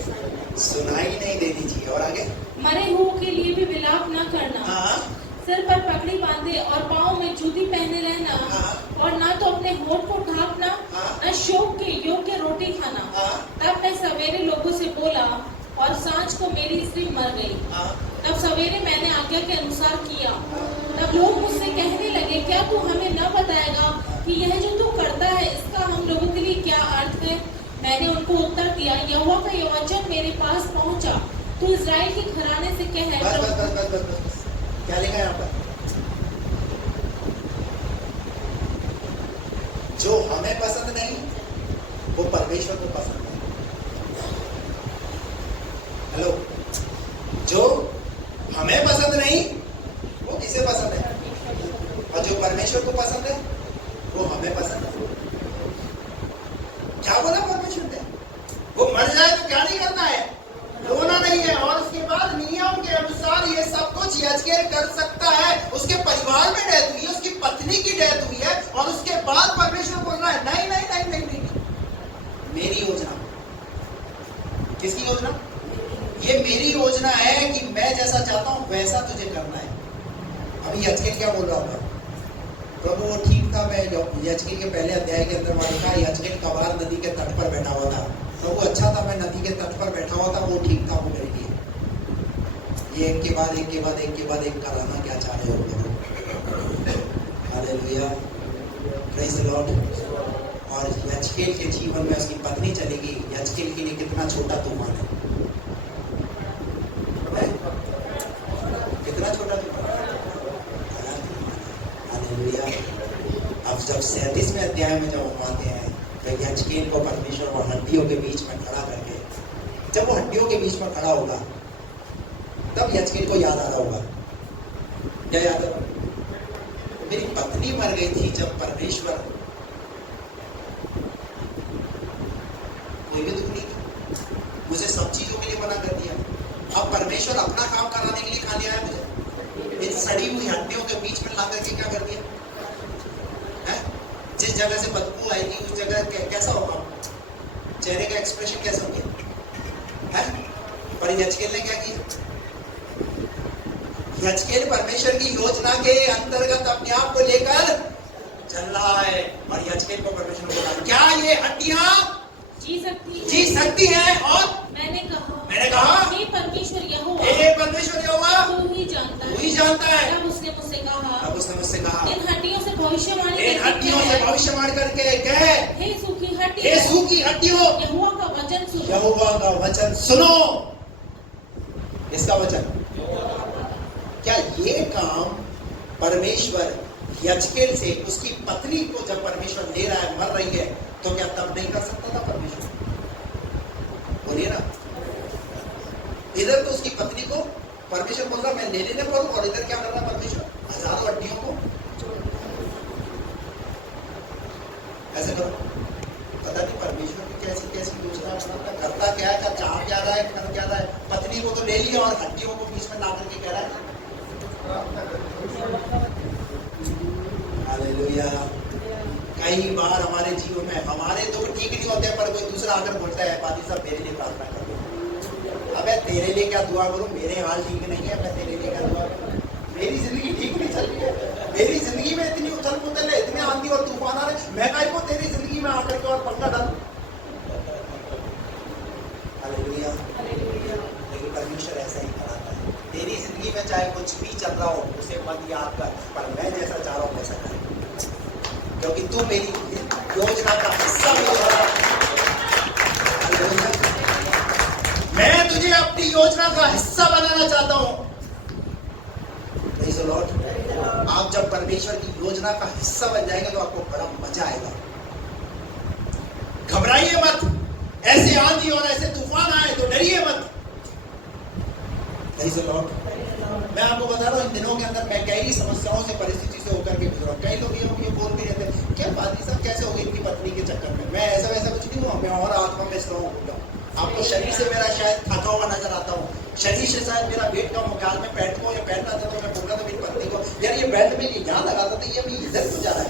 सुनाई नहीं देनी चाहिए। और आगे मरे हुओं के लिए भी विलाप न करना, हाँ, सिर पर पगड़ी बांधे और पाँव में जूती पहने रहना, हाँ, और ना तो अपने होठ को ढांपना, हाँ, न शोक के योग्य रोटी खाना। हाँ, तब मैं सवेरे लोगों से बोला और सांझ को मेरी स्त्री मर गई। हाँ, तब सवेरे मैंने आज्ञा के अनुसार किया। तब लोग मुझसे कहने लगे, क्या तू हमें न बताएगा कि यह जो तू करता है इसका हम लोगों के लिए क्या अर्थ है? मैंने उनको उत्तर दिया, यहोवा का यह वचन मेरे पास पहुंचा, तू इस्राएल के घराने से कह। बस बस बस बस बस बस। क्या लिखा है यहाँ पर? जो हमें पसंद नहीं वो परमेश्वर को पसंद है। हेलो, जो हमें पसंद नहीं वो किसे पसंद है? और जो परमेश्वर को पसंद है वो हमें पसंद है। क्या बोला परमेश्वर ने? वो मर जाए तो क्या नहीं करना है? रोना नहीं है। और उसके बाद नियम के अनुसार ये सब कुछ यजकेल कर सकता है। उसके परिवार में डेथ हुई है, उसकी पत्नी की डेथ हुई है, और उसके बाद परमेश्वर बोल रहा है नहीं नहीं नहीं नहीं नहीं, मेरी योजना। किसकी योजना? ये मेरी योजना है कि मैं जैसा चाहता हूं वैसा तुझे करना है। अभी यजकेल क्या बोल रहा होगा? प्रभु वो ठीक था, मैं यजकेल के पहले अध्याय के अंदर वहां लिखा, यजकेल कबार नदी के तट पर बैठा हुआ था। तो वो अच्छा था, मैं नदी के तट पर बैठा हुआ था, वो ठीक था वो मेरे लिए। ये एक के बाद एक के बाद एक के बाद एक कराना क्या चाह रहे हो प्रभु? Hallelujah, praise the Lord. और यजकेल के जीवन में उसकी पत्नी चलेगी। यजकेल के लिए कितना छोटा तूफान है, कितना छोटा तूफान है। हालेलुया। अब जब 37वें अध्याय में जब हम आते हैं तो यजकेल को परमेश्वर और हड्डियों के बीच में खड़ा करके, जब वो हड्डियों के बीच में खड़ा होगा तब यजकेल को याद आ रहा होगा। क्या याद है? मेरी पत्नी मर गई थी जब परमेश्वर, कोई भी दुख नहीं था, मुझे सब चीजों के लिए मना कर दिया। अब परमेश्वर अपना काम कराने के लिए खा लिया है मुझे। इन सड़ी हुई हड्डियों के बीच में ला करके क्या कर दिया है? जिस जगह से बदबू आएगी उस जगह कैसा होगा? चेहरे का एक्सप्रेशन कैसा होगा? है? पर यजकेल ने क्या किया? यजकेल परमेश्वर की योजना के अंतर्गत अपने आप को लेकर चल रहा है। और यजकेल को परमेश्वर बोला, क्या ये हड्डियां जी सकती हैं? और मैंने कहा हे परमेश्वर यहोवा, तू ही जानता है। तू ही जानता है। तब उसने मुझसे कहा, इन हड्डियों से भविष्यवाणी हड्डियों से भविष्यवाणी करके कह, हे सूखी हे हड्डियों, सूखी हड्डियों, यहोवा का वचन सुनो। यहोवा का वचन सुनो। इसका वचन, क्या ये काम परमेश्वर यजकेल से उसकी पत्नी को जब परमेश्वर ले रहा है, मर रही है, तो क्या तब नहीं कर सकता था परमेश्वर? बोलिए ना। इधर तो उसकी पत्नी को परमेश्वर बोल रहा मैं ले लेने पड़ू, और इधर क्या कर रहा परमेश्वर? हजारों हड्डियों को ऐसे करो। पता नहीं परमेश्वर की कैसी कैसी योजना बनाता, करता क्या है, चाह क्या रहा है, कर क्या रहा है। पत्नी को तो ले लिया और हड्डियों को बीच में ला करके कह रहा है हालेलुया। कई बार हमारे जीवन में हमारे दुख ठीक नहीं होते, पर कोई दूसरा आकर बोलता है पादी साहब मेरे लिए प्रार्थना कर दो। अबे तेरे लिए क्या दुआ करूं, मेरे हाल ठीक नहीं है, मैं तेरे लिए क्या दुआ करूं? मेरी जिंदगी ठीक नहीं चल रही है, मेरी जिंदगी में इतनी उथल पुथल है, इतने आंधी और तूफान आ रहे, मैं काहे को तेरी जिंदगी में आकर के और पंखा डालूं? हालेलुया। लेकिन परमेश्वर ऐसा ही कराता है। तेरी जिंदगी में चाहे कुछ भी चल रहा हो, उसे मत याद कर, पर मैं जैसा चाह रहा हूं वैसा कर, क्योंकि तू मेरी योजना का हिस्सा हो। मैं तुझे अपनी योजना का हिस्सा बनाना चाहता हूं। Praise the Lord। आप जब परमेश्वर की योजना का हिस्सा बन जाएंगे तो आपको बड़ा मजा आएगा। घबराइए मत, ऐसे आंधी और ऐसे तूफान आए तो डरिए मत। Praise the Lord। मैं आपको बता रहा हूँ, इन दिनों के अंदर मैं कई समस्याओं से, परिस्थिति से होकर के गुजरा। कई लोग ये बोल भी रहते हैं, क्या पादरी साहब कैसे हो गए इनकी पत्नी के चक्कर में? मैं ऐसा वैसा कुछ नहीं हुआ, मैं और आत्मा में स्ट्रांग हो गया। आपको शरीर से मेरा शायद थका हुआ नजर आता हूँ, शरीर से शायद मेरा वेट कम हो गया। आज मैं बैठ को या पहनना था तो मैं बोल रहा था मेरी पत्नी को, यार ये बेल्ट में ये यहाँ लगाता था, ये अभी इधर क्यों जा रहा है?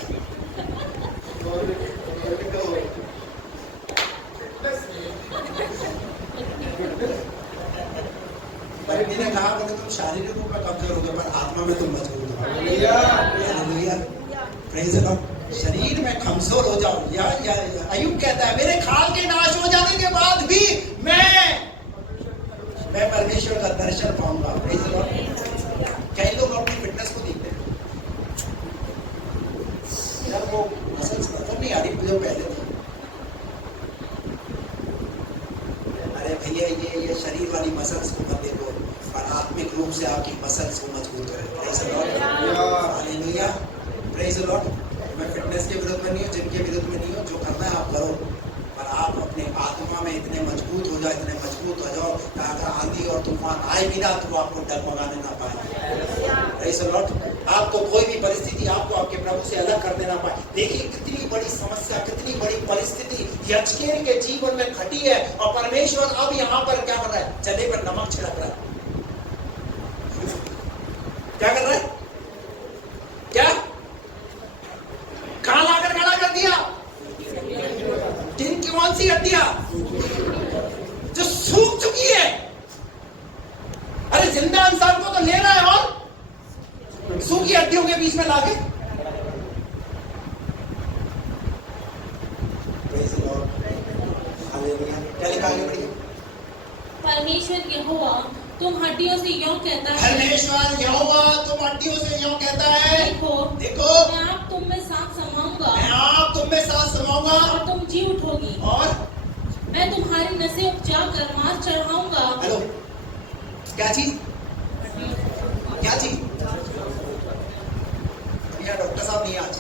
परिधि ने कहा कि तुम शारीरिक रूप में कमजोर हो गए, पर आत्मा में तुम मजबूत हो। हालेलुया। Praise the Lord. शरीर में कमजोर हो जाओ, या अय्यूब कहता है मेरे खाल के नाश हो जाने के बाद भी मैं परमेश्वर का दर्शन पाऊंगा। Praise the Lord. कई लोग अपनी फिटनेस को देखते हैं, यार वो मसल्स नजर नहीं आ रही जो पहले थी। अरे भैया ये शरीर वाली मसल्स को मत देखो, पर आत्मिक रूप से आपकी मसल्स को मजबूत करें। Praise the Lord. Hallelujah. Praise the Lord. मैं फिटनेस के विरुद्ध में नहीं हूँ, जिम के विरुद्ध में नहीं हूँ, जो करना है आप करो, पर आप अपने आत्मा में इतने मजबूत हो जाओ, इतने मजबूत हो जाओ कि अगर आंधी और तूफान आए भी ना तो वो आपको डगमगाने ना पाए। Praise the Lord. आपको कोई भी परिस्थिति आपको आपके प्रभु से अलग कर देना पाए। देखिए कितनी बड़ी समस्या, कितनी बड़ी परिस्थिति यजकेल के जीवन में घटी है, और परमेश्वर अब यहाँ पर क्या कर रहा है? जले पर नमक छिड़क रहा है। क्या कर रहा है? क्या कहां लाकर खड़ा कर दिया? जिनकी कौन सी हड्डियां जो सूख चुकी है? अरे जिंदा इंसान को तो ले रहा है और सूखी हड्डियों के बीच में लाके। क्या लिखा आगे बढ़िए? परमेश्वर यहोवा तुम हड्डियों से यूं कहता है, परमेश्वर यहोवा तुम हड्डियों से यूं कहता है, देखो मैं आप तुम में सांस समाऊंगा, मैं आप तुम में सांस समाऊंगा और तुम जी उठोगी, और मैं तुम्हारी नसें उपजा कर मांस चढ़ाऊंगा। हेलो, क्या चीज? क्या चीज? यहाँ डॉक्टर साहब नहीं आज।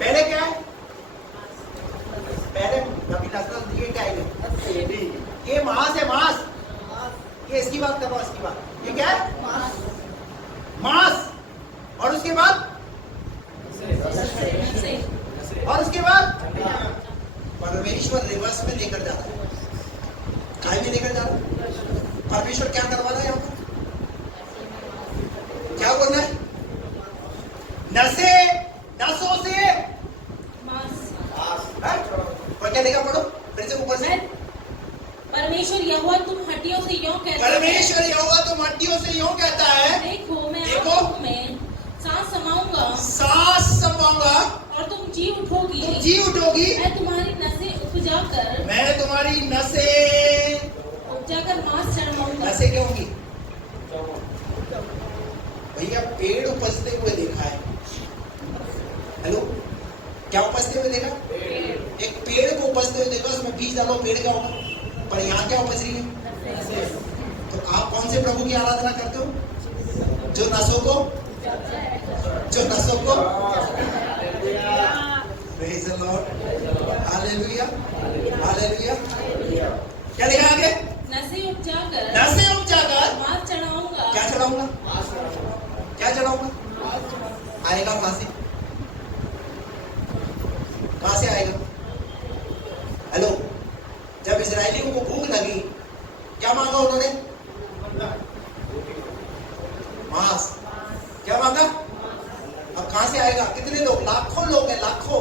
पहले क्या है? पहले कभी नस्ल दिए क्या है? ये मांस है, मांस। ये इसकी बात कर रहा हूं, इसकी बात। ये क्या है? मांस। और उसके बाद और उसके बाद परमेश्वर रिवर्स में लेकर जा रहा है। काय में लेकर जा रहा है? परमेश्वर क्या करवा रहा है यहाँ पर? क्या बोलना है? नसों से और क्या लिखा पढ़ो फिर से ऊपर से। परमेश्वर यहोवा तुम हड्डियों से यूं कहता है, परमेश्वर यहोवा तुम हड्डियों से यूं कहता है, देखो मैं आप तुम में सांस समाऊंगा और तुम जी उठोगी, मैं तुम्हारी नसें उपजा कर मांस चढ़ाऊंगा। नसें क्या होंगी? भैया पेड़ उपजते हुए देखा है। हेलो, क्या उपजते हुए देखा? एक पेड़ को उपजते हुए देखा, उसमें बीज डालो पेड़ क्या होगा, पर यहाँ क्या उपज रही है? तो आप कौन से प्रभु की आराधना करते हो? जो नसों को Praise the Lord. Hallelujah. Hallelujah. क्या लिखा आगे? नशे उपजाकर मांस चढ़ाऊंगा। क्या चढ़ाऊंगा? क्या चढ़ाऊंगा? आएगा कहां से? कहां से आएगा? हेलो, जब इजरायलियों को भूख लगी, क्या मांगा उन्होंने? मांस। क्या मांगा? अब कहां से आएगा? कितने लोग? लाखों लोग हैं, लाखों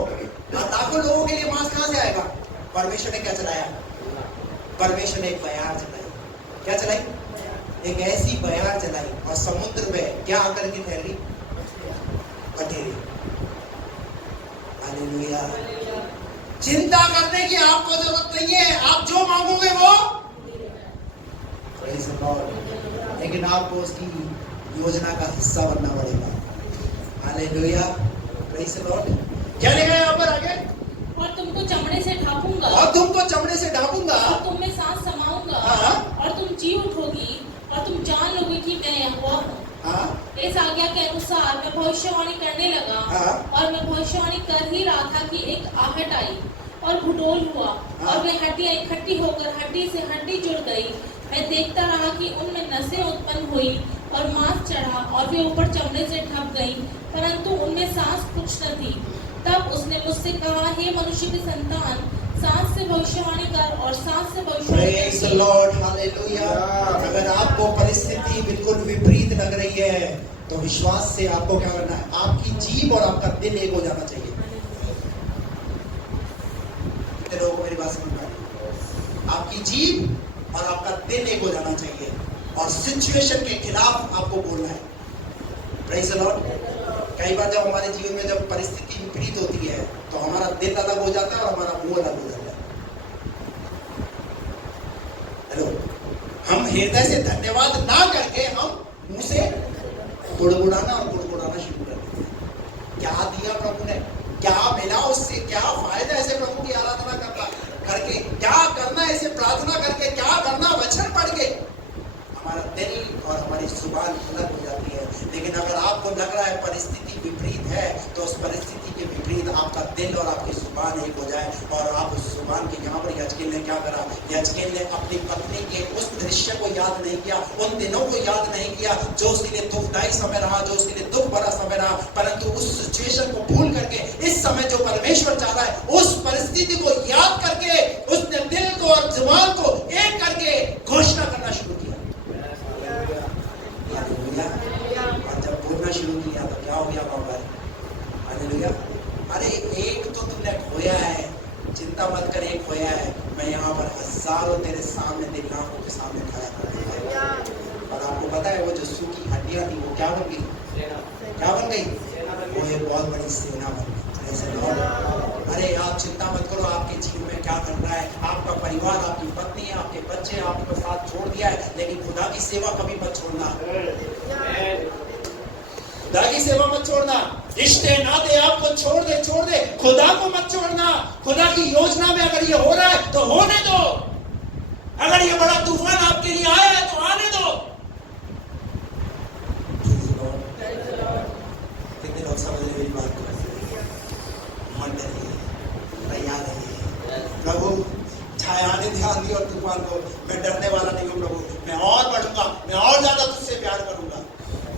लोगों के लिए मांस कहां से आएगा? परमेश्वर ने क्या चलाया? परमेश्वर ने एक बयार चलाई। क्या चलाई? एक ऐसी बयार चलाई और समुद्र में क्या आकर के ठहरी? बटेरी। हालेलुया। चिंता करने की आपको जरूरत नहीं है, आप जो मांगोगे वो, Praise the Lord। लेकिन आपको उसकी योजना का हिस्सा बनना पड़ेगा। हालेलुया। Praise the Lord। क्या लिखा है यहाँ पर आगे? और तुमको चमड़े से ढांपूंगा। और तुमको चमड़े से ढांपूंगा। और तुम में सांस समाऊंगा। हाँ। और तुम जी उठोगी और तुम जान लोगे कि मैं यहोवा हूँ। हाँ। इस आज्ञा के अनुसार मैं भविष्यवाणी करने लगा। हाँ। और मैं भविष्यवाणी कर ही रहा था कि एक आहट आई और भूडोल हुआ। हाँ। और वे हड्डियां इकट्ठी होकर हड्डी से हड्डी जुड़ गई। मैं देखता रहा कि उनमें नसें उत्पन्न हुई और मांस चढ़ा और वे ऊपर चमड़े से ढक गई, परंतु उनमें सांस कुछ न थी। तब उसने मुझसे कहा, हे मनुष्य के संतान, सांस से भविष्यवाणी कर और सांस से भविष्यवाणी Praise the कर। Lord, hallelujah. अगर आपको परिस्थिति बिल्कुल विपरीत लग रही है तो विश्वास से आपको क्या करना है? आपकी जीभ और आपका दिल एक हो जाना चाहिए। कितने लोगों को मेरी बात समझ में आ रही? आपकी जीभ और आपका दिल एक हो जाना चाहिए और सिचुएशन के खिलाफ आपको बोलना है। Praise the Lord। कई बार जब हमारे जीवन में जब परिस्थिति विपरीत होती है तो हमारा दिल अलग हो जाता है और हमारा मुंह अलग हो जाता है। हेलो, हम हृदय से धन्यवाद ना करके हम मुंह से गुड़गुड़ाना शुरू कर देते हैं। क्या दिया प्रभु ने, क्या मिला उससे, क्या फायदा ऐसे प्रभु की आराधना करके, क्या करना ऐसे प्रार्थना करके, क्या करना वचन पढ़ के। हमारा दिल और हमारी जुबान अलग हो जाती है। लेकिन अगर आपको लग रहा है परिस्थिति विपरीत है तो उस परिस्थिति के विपरीत आपका दिल और आपकी जुबान एक हो जाए और आप उस जुबान के, यहाँ पर यजकेल ने क्या करा? यजकेल ने अपनी पत्नी के उस दृश्य को याद नहीं किया, उन दिनों को याद नहीं किया जो उसके लिए दुखदायी समय रहा, जो उसके लिए दुख भरा समय रहा, परंतु उस सिचुएशन को भूल करके इस समय जो परमेश्वर चाह रहा है उस परिस्थिति को याद करके उसने दिल को और जुबान को एक करके घोषणा करना शुरू किया। और जब बोलना शुरू किया तो क्या हो गया बाबा? हालेलुया। अरे एक तो तुमने खोया है, चिंता मत कर, एक खोया है। मैं यहाँ पर हजारों तेरे सामने, तेरी आंखों के सामने खड़ा कर। और आपको पता है वो जो सूखी हड्डियां थी वो क्या बन गई? क्या बन गई? वो एक बहुत बड़ी सेना बन गई। अरे आप चिंता मत करो, आपके जीवन में क्या करना है? आपका परिवार, आपकी पत्नी, आपके बच्चे आपके साथ छोड़ दिया है, लेकिन खुदा की सेवा कभी मत छोड़ना। खुदा की सेवा मत छोड़ना। रिश्ते नाते आपको छोड़ दे, खुदा को मत छोड़ना। खुदा की योजना में अगर ये हो रहा है तो होने दो। अगर ये बड़ा तूफान आपके लिए आया है तो आने दो। कितने लोग समझ रहे मेरी बात को? मत डरिए, तैयार रहिए। प्रभु चाहे आने ध्यान दियो और तूफान को, मैं डरने वाला नहीं हूँ प्रभु। मैं और बढ़ूंगा, मैं और ज्यादा तुझसे प्यार करूंगा।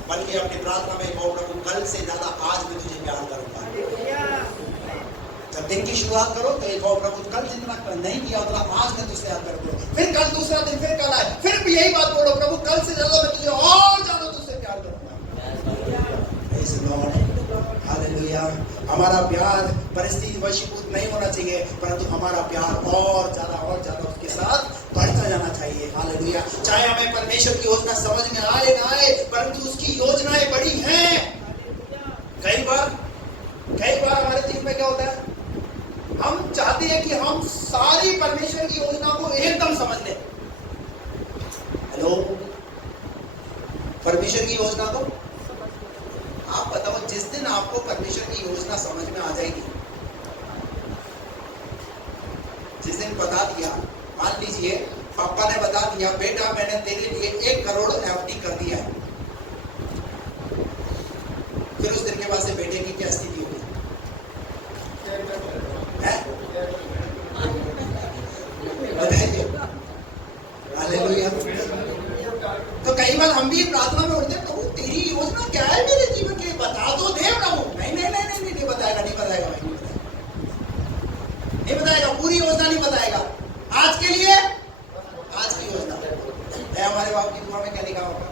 बल्कि अपनी प्रार्थना में कहो, प्रभु कल से ज्यादा आज मैं तुझे प्यार करूंगा। जब दिन की शुरुआत करो तो एक और प्रभु कल जितना नहीं किया उतना आज मैं तुझसे याद कर दूं। फिर कल दूसरा दिन, फिर कल आए, फिर भी यही बात बोलो, प्रभु कल से ज्यादा मैं तुझे और ज्यादा तुझसे प्यार करूंगा। Praise the Lord। हालेलुया। हमारा प्यार परिस्थिति वशीभूत नहीं होना चाहिए, परंतु हमारा प्यार और ज्यादा उसके साथ बढ़ता जाना चाहिए। हालेलुया। चाहे हमें परमेश्वर की योजना समझ में आए ना आए, परंतु उसकी योजनाएं बड़ी हैं। कई बार हमारे जीवन में क्या होता है? हम चाहते हैं कि हम सारी परमेश्वर की योजना को एकदम समझ लें। हेलो, परमेश्वर की योजना को आप बताओ, जिस दिन आपको परमेश्वर की योजना समझ में आ जाएगी, जिस दिन बता दिया, मान लीजिए पापा ने बता दिया बेटा मैंने तेरे लिए 1 करोड़ FD कर दिया है, फिर उस दिन के बाद से बेटे की क्या स्थिति होगी? बताइए। हालेलुया। तो कई बार हम भी प्रार्थना में उठते हैं, प्रभु तेरी योजना क्या है मेरे जीवन के लिए, बता तो दे प्रभु। नहीं बताएगा, नहीं बताएगा भाई, नहीं बताएगा, पूरी योजना नहीं बताएगा। आज के लिए आज की योजना है। हमारे बाप की दुआ में क्या लिखा होगा?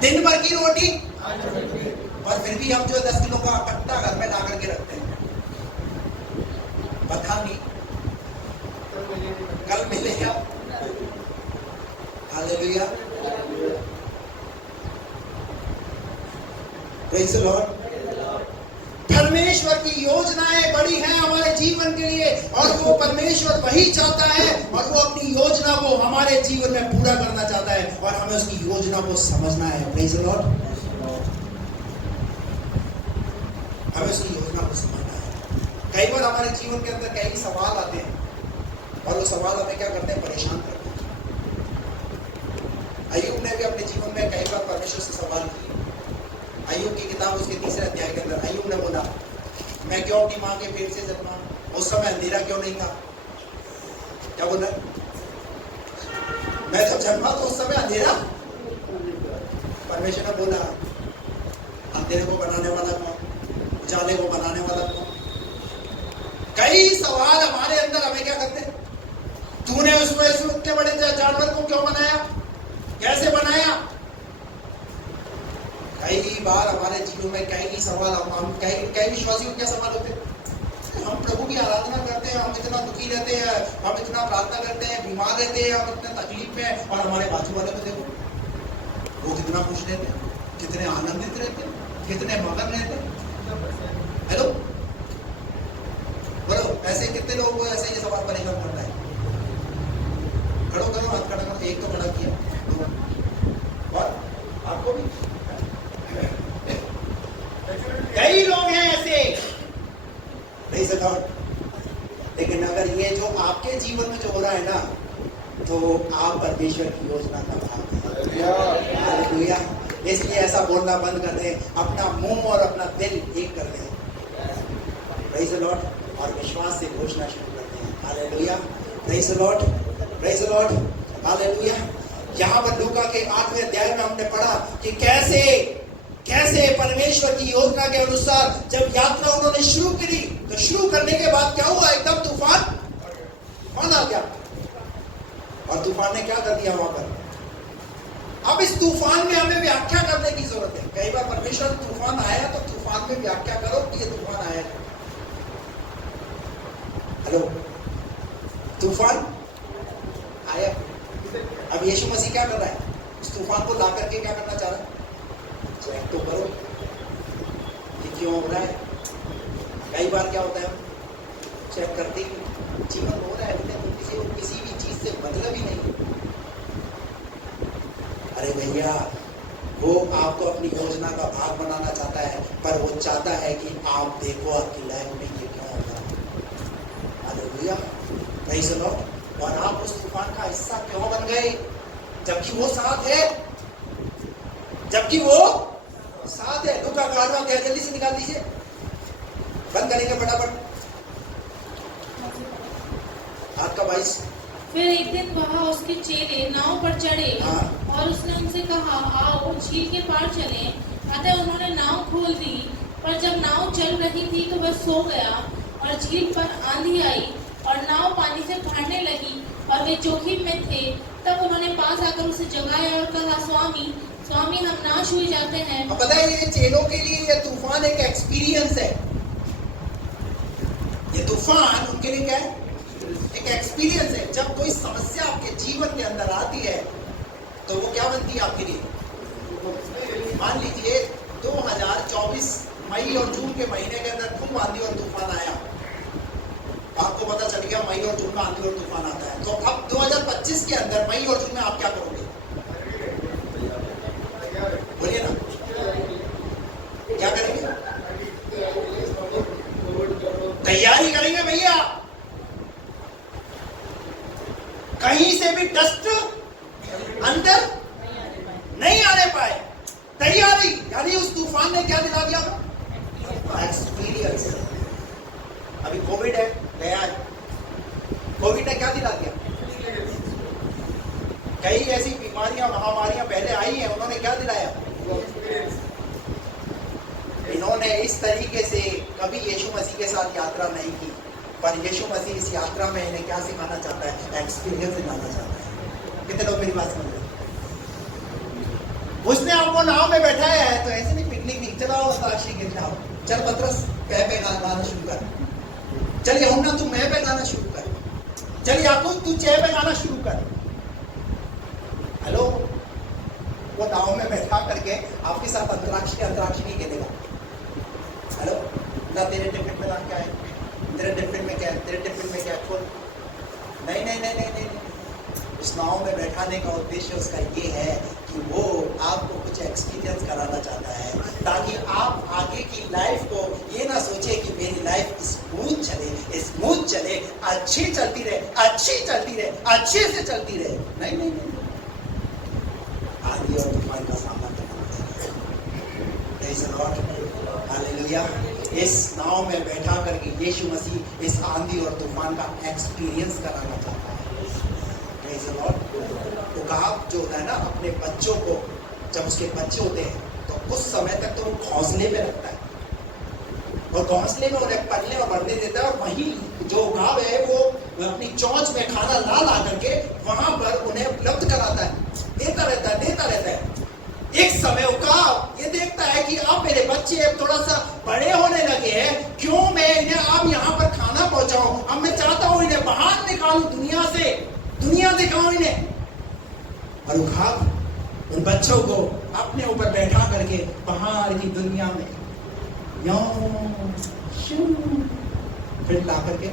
दिन भर की रोटी, और फिर भी हम जो 10 किलो का कट्टा घर में ला करके रखते हैं, पता नहीं कल मिलेगा। Hallelujah, praise the Lord. परमेश्वर की योजनाएं बड़ी हैं हमारे जीवन के लिए, और वो परमेश्वर वही चाहता है, और वो अपनी योजना को हमारे जीवन में पूरा करना चाहता है, और हमें उसकी योजना को समझना है। Praise the Lord. हमें उसकी योजना को समझना है। कई बार हमारे जीवन के अंदर कई सवाल आते हैं, और वो सवाल हमें क्या करते हैं? परेशान करते हैं। अय्यूब ने भी अपने जीवन में कई बार परमेश्वर से सवाल किए। अय्यूब की किताब उसके 3 अध्याय के अंदर अय्यूब ने बोला, मैं क्यों अपनी माँ के पेट से जन्मा? उस समय अंधेरा क्यों नहीं था? क्या बोला? मैं जब जन्मा तो उस समय अंधेरा। परमेश्वर ने बोला, अंधेरे को बनाने वाला कौन? उजाले को बनाने वाला कौन? कई सवाल हमारे अंदर हमें क्या करते हैं? तूने उसमें इतने बड़े जानवर को क्यों बनाया? कैसे बनाया? कई बार हमारे जीवन में कई सवाल, हम कई विश्वासियों क्या सवाल होते हैं? हम प्रभु की आराधना करते हैं, हम इतना दुखी रहते हैं, हम इतना प्रार्थना करते हैं, बीमार रहते हैं, हम इतने तकलीफ में, और हमारे बाजू वाले को देखो, वो कितना खुश रहते हैं, कितने आनंदित रहते हैं, कितने मगन रहते हैं। हेलो, बोलो, ऐसे कितने लोगों को ऐसे ये सवाल परेशान करता है? खड़ो करो, हाथ खड़ा करो। एक तो खड़ा किया, और आपको भी कई लोग हैं ऐसे। Praise the Lord. लेकिन अगर ये जो आपके जीवन में जो हो रहा है ना, तो आप परमेश्वर की योजना का भाग हैं। हालेलुया। इसलिए ऐसा बोलना बंद कर दें, अपना मुंह और अपना दिल एक कर दें। Praise the Lord. और विश्वास से घोषणा शुरू करते हैं। Hallelujah. Praise the Lord, praise the Lord, hallelujah. यहाँ पर लूका के 8वें अध्याय में हमने पढ़ा कि कैसे परमेश्वर की योजना के अनुसार जब यात्रा उन्होंने शुरू करी, तो शुरू करने के बाद क्या हुआ? एकदम तूफान आ गया, और तूफान ने क्या कर दिया वहां पर? अब इस तूफान में हमें व्याख्या करने की जरूरत है। कई बार परमेश्वर तूफान आया तो तूफान में व्याख्या करो कि ये तूफान आया। हेलो, तूफान आया। अब यीशु मसीह क्या कर रहा है? इस तूफान को ला करके क्या करना चाह रहा है? चेक तो करो ये क्यों हो रहा है। कई बार क्या होता है, चेक करते ही जीवन हो रहा है, तो किसी भी चीज से मतलब ही नहीं। अरे भैया, वो आपको अपनी योजना का भाग बनाना चाहता है, पर वो चाहता है कि आप देखो आपकी लाइफ में ये क्या हो रहा है। Hallelujah, praise the Lord. और आप उस तूफान का हिस्सा क्यों बन गए? जबकि वो साथ है, जबकि वो साथ है। लूका का 8वां अध्याय जल्दी से निकाल दीजिए, बंद करेंगे फटाफट। आपका 22। फिर एक दिन वहाँ उसके चेले नाव पर चढ़े, और उसने उनसे कहा, आओ झील के पार चलें। अतः उन्होंने नाव खोल दी, पर जब नाव चल रही थी तो वह सो गया, और झील पर आंधी आई और नाव पानी से भरने लगी, और वे जोखिम में थे। तब उन्होंने पास आकर उसे जगाया और कहा, स्वामी स्वामी, हम नाश हुए जाते हैं। अब पता है, ये चेलों के लिए ये तूफान एक एक्सपीरियंस है। ये तूफान उनके लिए क्या है? एक एक्सपीरियंस है। जब कोई समस्या आपके जीवन के अंदर आती है, तो वो क्या बनती है आपके लिए? मान लीजिए 2024 मई और जून के महीने के अंदर खूब आंधी और तूफान आया, आपको पता चल गया मई और जून में आंधी और तूफान आता है। तो अब 2025 के अंदर मई और जून में आप क्या करोगे? बोलिए ना, क्या करेंगे? लिया, कहीं से भी डस्ट अंदर नहीं आने पाए। तैयारी, यानी उस तूफान ने क्या दिला दिया? एक्सपीरियंस। अभी कोविड है, गया है, कोविड ने क्या दिला दिया? कई ऐसी बीमारियां, महामारियां पहले आई हैं, उन्होंने क्या दिलाया? इन्होंने इस तरीके से कभी यीशु मसीह के साथ यात्रा नहीं की, पर यीशु मसीह इस यात्रा में इन्हें क्या सिखाना चाहता है? एक्सपीरियंस दिलाना चाहता है। कितने लोग मेरी बात समझ रहे? उसने आपको नाव में बैठाया है, तो ऐसे नहीं पिकनिक नहीं, चलाओ ताशी गिर जाओ, चल पतरस पे गाना शुरू कर, चल यूहन्ना तू मैं पे गाना शुरू कर, चल याकूब तू चे पे गाना शुरू कर। हेलो, वो नाव में बैठा करके आपके साथ अंतराक्षरी नहीं खेलेगा। हेलो, ना तेरे टिफिन में ना क्या है, तेरे टिफिन में क्या है, तेरे टिफिन में क्या है, खोल। नहीं नहीं नहीं नहीं नहीं, उस नाव में बैठाने का उद्देश्य उसका ये है कि वो आपको कुछ एक्सपीरियंस कराना चाहता है, ताकि आप आगे की लाइफ को ये ना सोचे कि मेरी लाइफ स्मूथ चले, अच्छी चलती रहे, अच्छे से चलती रहे। नहीं नहीं नहीं, आंधी और तूफान का सामना करना पड़ेगा। Praise the Lord, hallelujah. इस नाव में बैठा करके यीशु मसीह इस आंधी और तूफान का एक्सपीरियंस कराना चाहता है। Praise the Lord. तो कहा जो होता है ना, अपने बच्चों को, जब उसके बच्चे होते हैं तो कुछ समय तक तो वो घोंसले में रखता है, और घोंसले में उन्हें पलने और बढ़ने देता है, और वहीं जो घाव है वो अपनी चोंच में खाना ला करके वहां पर उन्हें उपलब्ध कराता है, देता रहता है। एक समय उकाब ये देखता है कि अब मेरे बच्चे अब थोड़ा सा बड़े होने लगे हैं, क्यों मैं इन्हें अब यहाँ पर खाना पहुंचाऊं? अब मैं चाहता हूं इन्हें बाहर निकालूं, दुनिया दिखाऊं इन्हें। और उकाब उन बच्चों को अपने ऊपर बैठा करके बाहर की दुनिया में फिर ला करके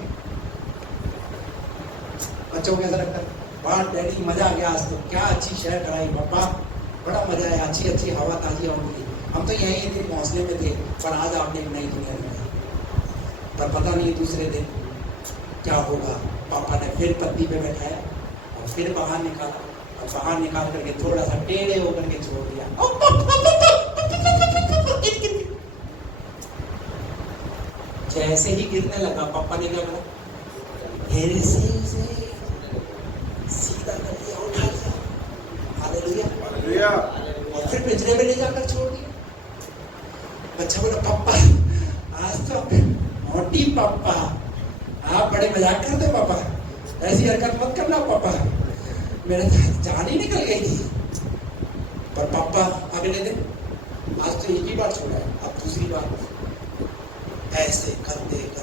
बच्चों को कैसा लगता है? वाह डैडी मजा आ गया, आज तो क्या अच्छी शहर कराई पापा, बड़ा मजा आया, अच्छी हवा ताजी हवा मिली। हम तो यहीं थे, घोंसले में थे, पर आज आपने एक नई दुनिया दिखाई। पर पता नहीं दूसरे दिन क्या होगा। पापा ने फिर पत्ती पे बैठाया और फिर बाहर निकाला, और बाहर निकाल करके थोड़ा सा टेढ़े होकर के छोड़ दिया। जैसे ही गिरने लगा, पापा ने क्या बोला? धीरे से सीधा कर दिया, उठा लिया। हालेलुया। और फिर पिंजरे में ले जाकर छोड़ दिया। बच्चा बोला, पापा आज तो मोटी पापा, आप बड़े मजाक करते पापा, ऐसी हरकत मत करना पापा, मेरे जान ही निकल गई थी। पर पापा अगले दिन, आज तो एक ही बार छोड़ा है, अब दूसरी बार। ऐसे करते एक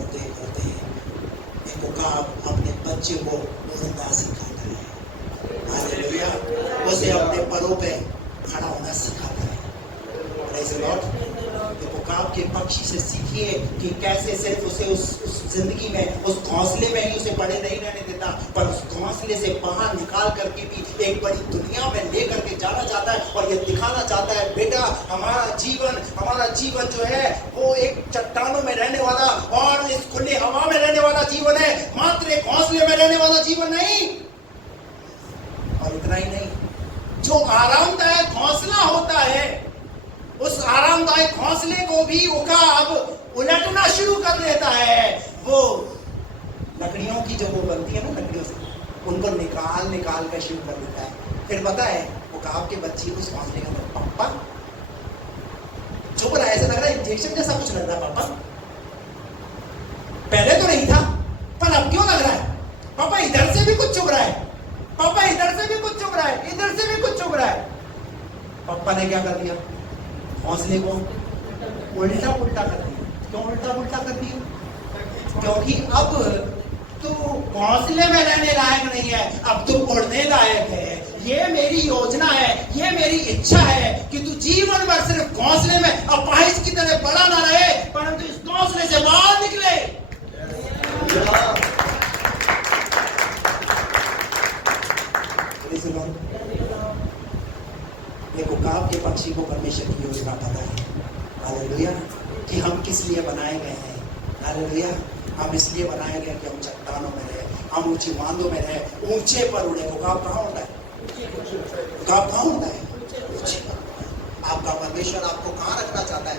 उकाब अपने बच्चे को उड़ना सिखाता है। हालेलुया। उसे अपने परों पे खड़ा होना सिखाता है। Praise the Lord. उकाब के पक्षी से सीखिए कि कैसे सिर्फ उसे उस जिंदगी में, उस घोंसले में ही उसे पड़े नहीं रहने देता, पर उस घोंसले से बाहर निकाल करके भी एक बड़ी दुनिया में लेकर के जाना चाहता है, और ये दिखाना चाहता है, बेटा हमारा जीवन जो है वो एक चट्टानों में रहने वाला और इस खुली हवा में रहने वाला जीवन है, मात्र एक घोंसले में रहने वाला जीवन नहीं। और इतना ही नहीं, जो आरामदायक घोंसला होता है, उस आरामदायक घोंसले को भी उकाब उलटना शुरू कर देता है। वो लकड़ियों की जो वो बनती है ना, लकड़ियों से उनको निकाल कर शुरू कर देता है। फिर पता है उकाब के बच्चे उस घोंसले के अंदर, पापा चुप रहा है, ऐसा लग रहा है इंजेक्शन जैसा कुछ लग रहा है पापा, पहले तो नहीं था पर अब क्यों लग रहा है? पापा इधर से भी कुछ चुभ रहा है, पापा इधर से भी कुछ चुभ रहा है, इधर से भी कुछ चुभ रहा है। पापा ने क्या कर दिया? घोंसले को उल्टा कर दिया। क्यों उल्टा कर दिया? क्योंकि अब तू घोंसले में रहने लायक नहीं है, अब तू उड़ने लायक है। ये मेरी योजना है, ये मेरी इच्छा है कि तू जीवन भर सिर्फ घोंसले में अपाहिज की तरह बड़ा ना रहे, परंतु इस घोंसले से बाहर निकले। एक उकाब के पक्षी को परमेश्वर की योजना पता है, हालेलुया, कि हम किस लिए बनाए गए हैं। हालेलुया। हम इसलिए बनाए गए कि हम चट्टानों में रहे, हम ऊंची बांधों में रहे, ऊंचे पर उड़े। उकाब कहाँ होता है? उकाब कहाँ होता है? ऊंचे पर। आपका परमेश्वर आपको कहाँ रखना चाहता है?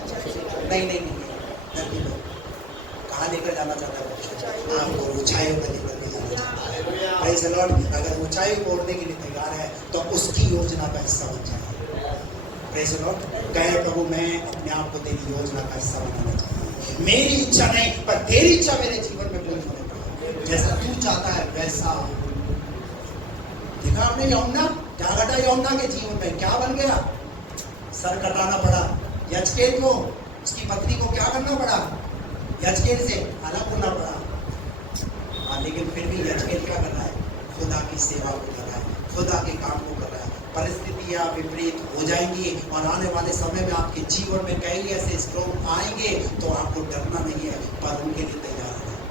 नहीं नहीं नहीं, कहाँ लेकर जाना चाहता है परमेश्वर? आपको ऊंचाइयों पर लेकर के जाना चाहता है। Praise the Lord. अगर ऊंचाई को ओढ़ने के लिए तैयार है तो उसकी योजना का हिस्सा बन जाए। Praise the Lord. कहे प्रभु मैं अपने आप को तेरी योजना का हिस्सा बनाना चाहता हूँ। मेरी इच्छा नहीं पर तेरी इच्छा मेरे जीवन में पूरी होने पाए, जैसा तू चाहता है वैसा। देखा आपने यमुना, क्या घटा यमुना के जीवन में? क्या बन गया? सर कटाना पड़ा यजकेल को, उसकी पत्नी को क्या करना पड़ा? यजकेल से अलग होना पड़ा। लेकिन फिर भी यजकेल क्या कर रहा है? खुदा की सेवा को कर रहा है, खुदा के काम को कर रहा है। परिस्थितियां विपरीत हो जाएंगी और आने वाले समय में आपके जीवन में कई ऐसे स्ट्रोक आएंगे तो आपको डरना नहीं है, पर उनके लिए तैयार रहना है।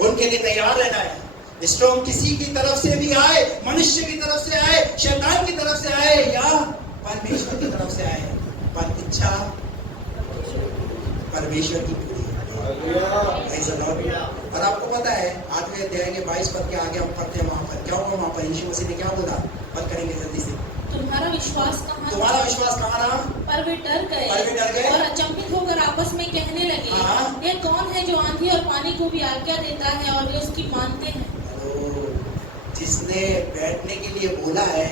उनके लिए तैयार रहना है। स्ट्रोक किसी की तरफ से भी आए, मनुष्य की तरफ से आए, शैतान की तरफ से आए या परमेश्वर की तरफ से आए, पर इच्छा परमेश्वर की पूरी। और आपको पता है 8वें अध्याय के 22 पद के आगे हम पढ़ते हैं, वहां पर क्या हुआ? वहां पर यीशु मसीह ने क्या बोला? पढ़ करेंगे जल्दी से। तुम्हारा विश्वास कहाँ रहा? पर वे डर गए और अचंभित होकर आपस में कहने लगे, यह कौन है जो आंधी और पानी को भी आज्ञा देता है और वे उसकी मानते हैं? जिसने बैठने के लिए बोला है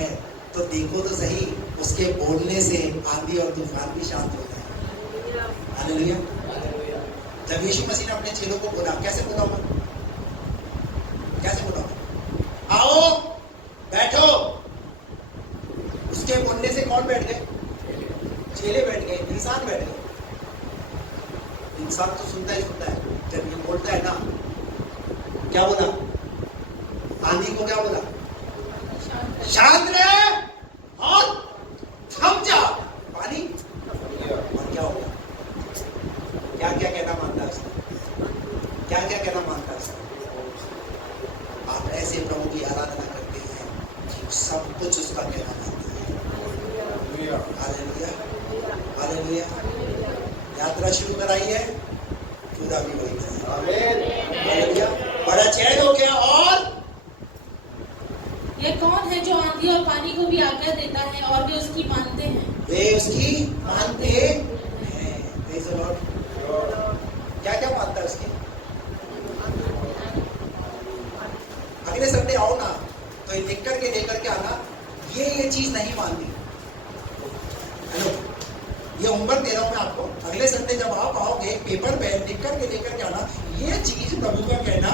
तो देखो तो सही, उसके बोलने से आंधी और तूफान भी शांत होता है। हालेलुया। जब यीशु मसीह ने अपने चेलों को बोला, कैसे बोला? कैसे बोला? आओ बैठो। उसके बोलने से कौन बैठ गए? चेले बैठ गए, इंसान बैठ गए। इंसान तो सुनता ही सुनता है, जब ये बोलता है ना, क्या बोला? आंधी को क्या बोला? शांत रहे और थम जा। पानी और क्या होगा? क्या क्या कहना मानता है उसने? क्या क्या कहना मानता है उसने? आप ऐसे प्रभु की आराधना करते हैं कि सब कुछ उसका कहना मानते हैं। Hallelujah, hallelujah. यात्रा शुरू कराई है, खुदा भी वही करेगा। हालेलुया। बड़ा चैन हो गया। और यह कौन है जो आंधी और पानी को भी आज्ञा देता है और वे उसकी मानते हैं? वे उसकी मानते हैं। Praise the Lord. क्या क्या मानता है उसकी? अगले संडे आओ ना, तो ये लिख करके लेकर के आना, ये चीज नहीं मानती। हेलो, ये होमवर्क दे रहा हूं मैं आपको। अगले संडे जब आप आओगे, पेपर पे लिख करके लेकर के आना, ये चीज प्रभु का कहना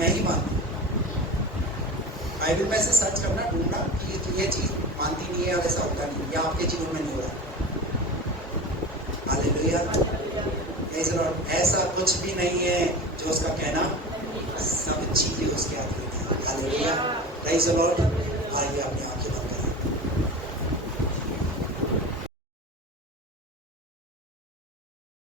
नहीं मानती। बाइबल में से सर्च करना, ढूंढना कि ये चीज मानती नहीं है और ऐसा होता नहीं, या आपके जीवन में नहीं हो रहा। हालेलुया। ऐसा कुछ भी नहीं है जो उसका कहना, सब चीजें उसके हाथ में हैं। हालेलुया। Praise the Lord. आइए अपने आप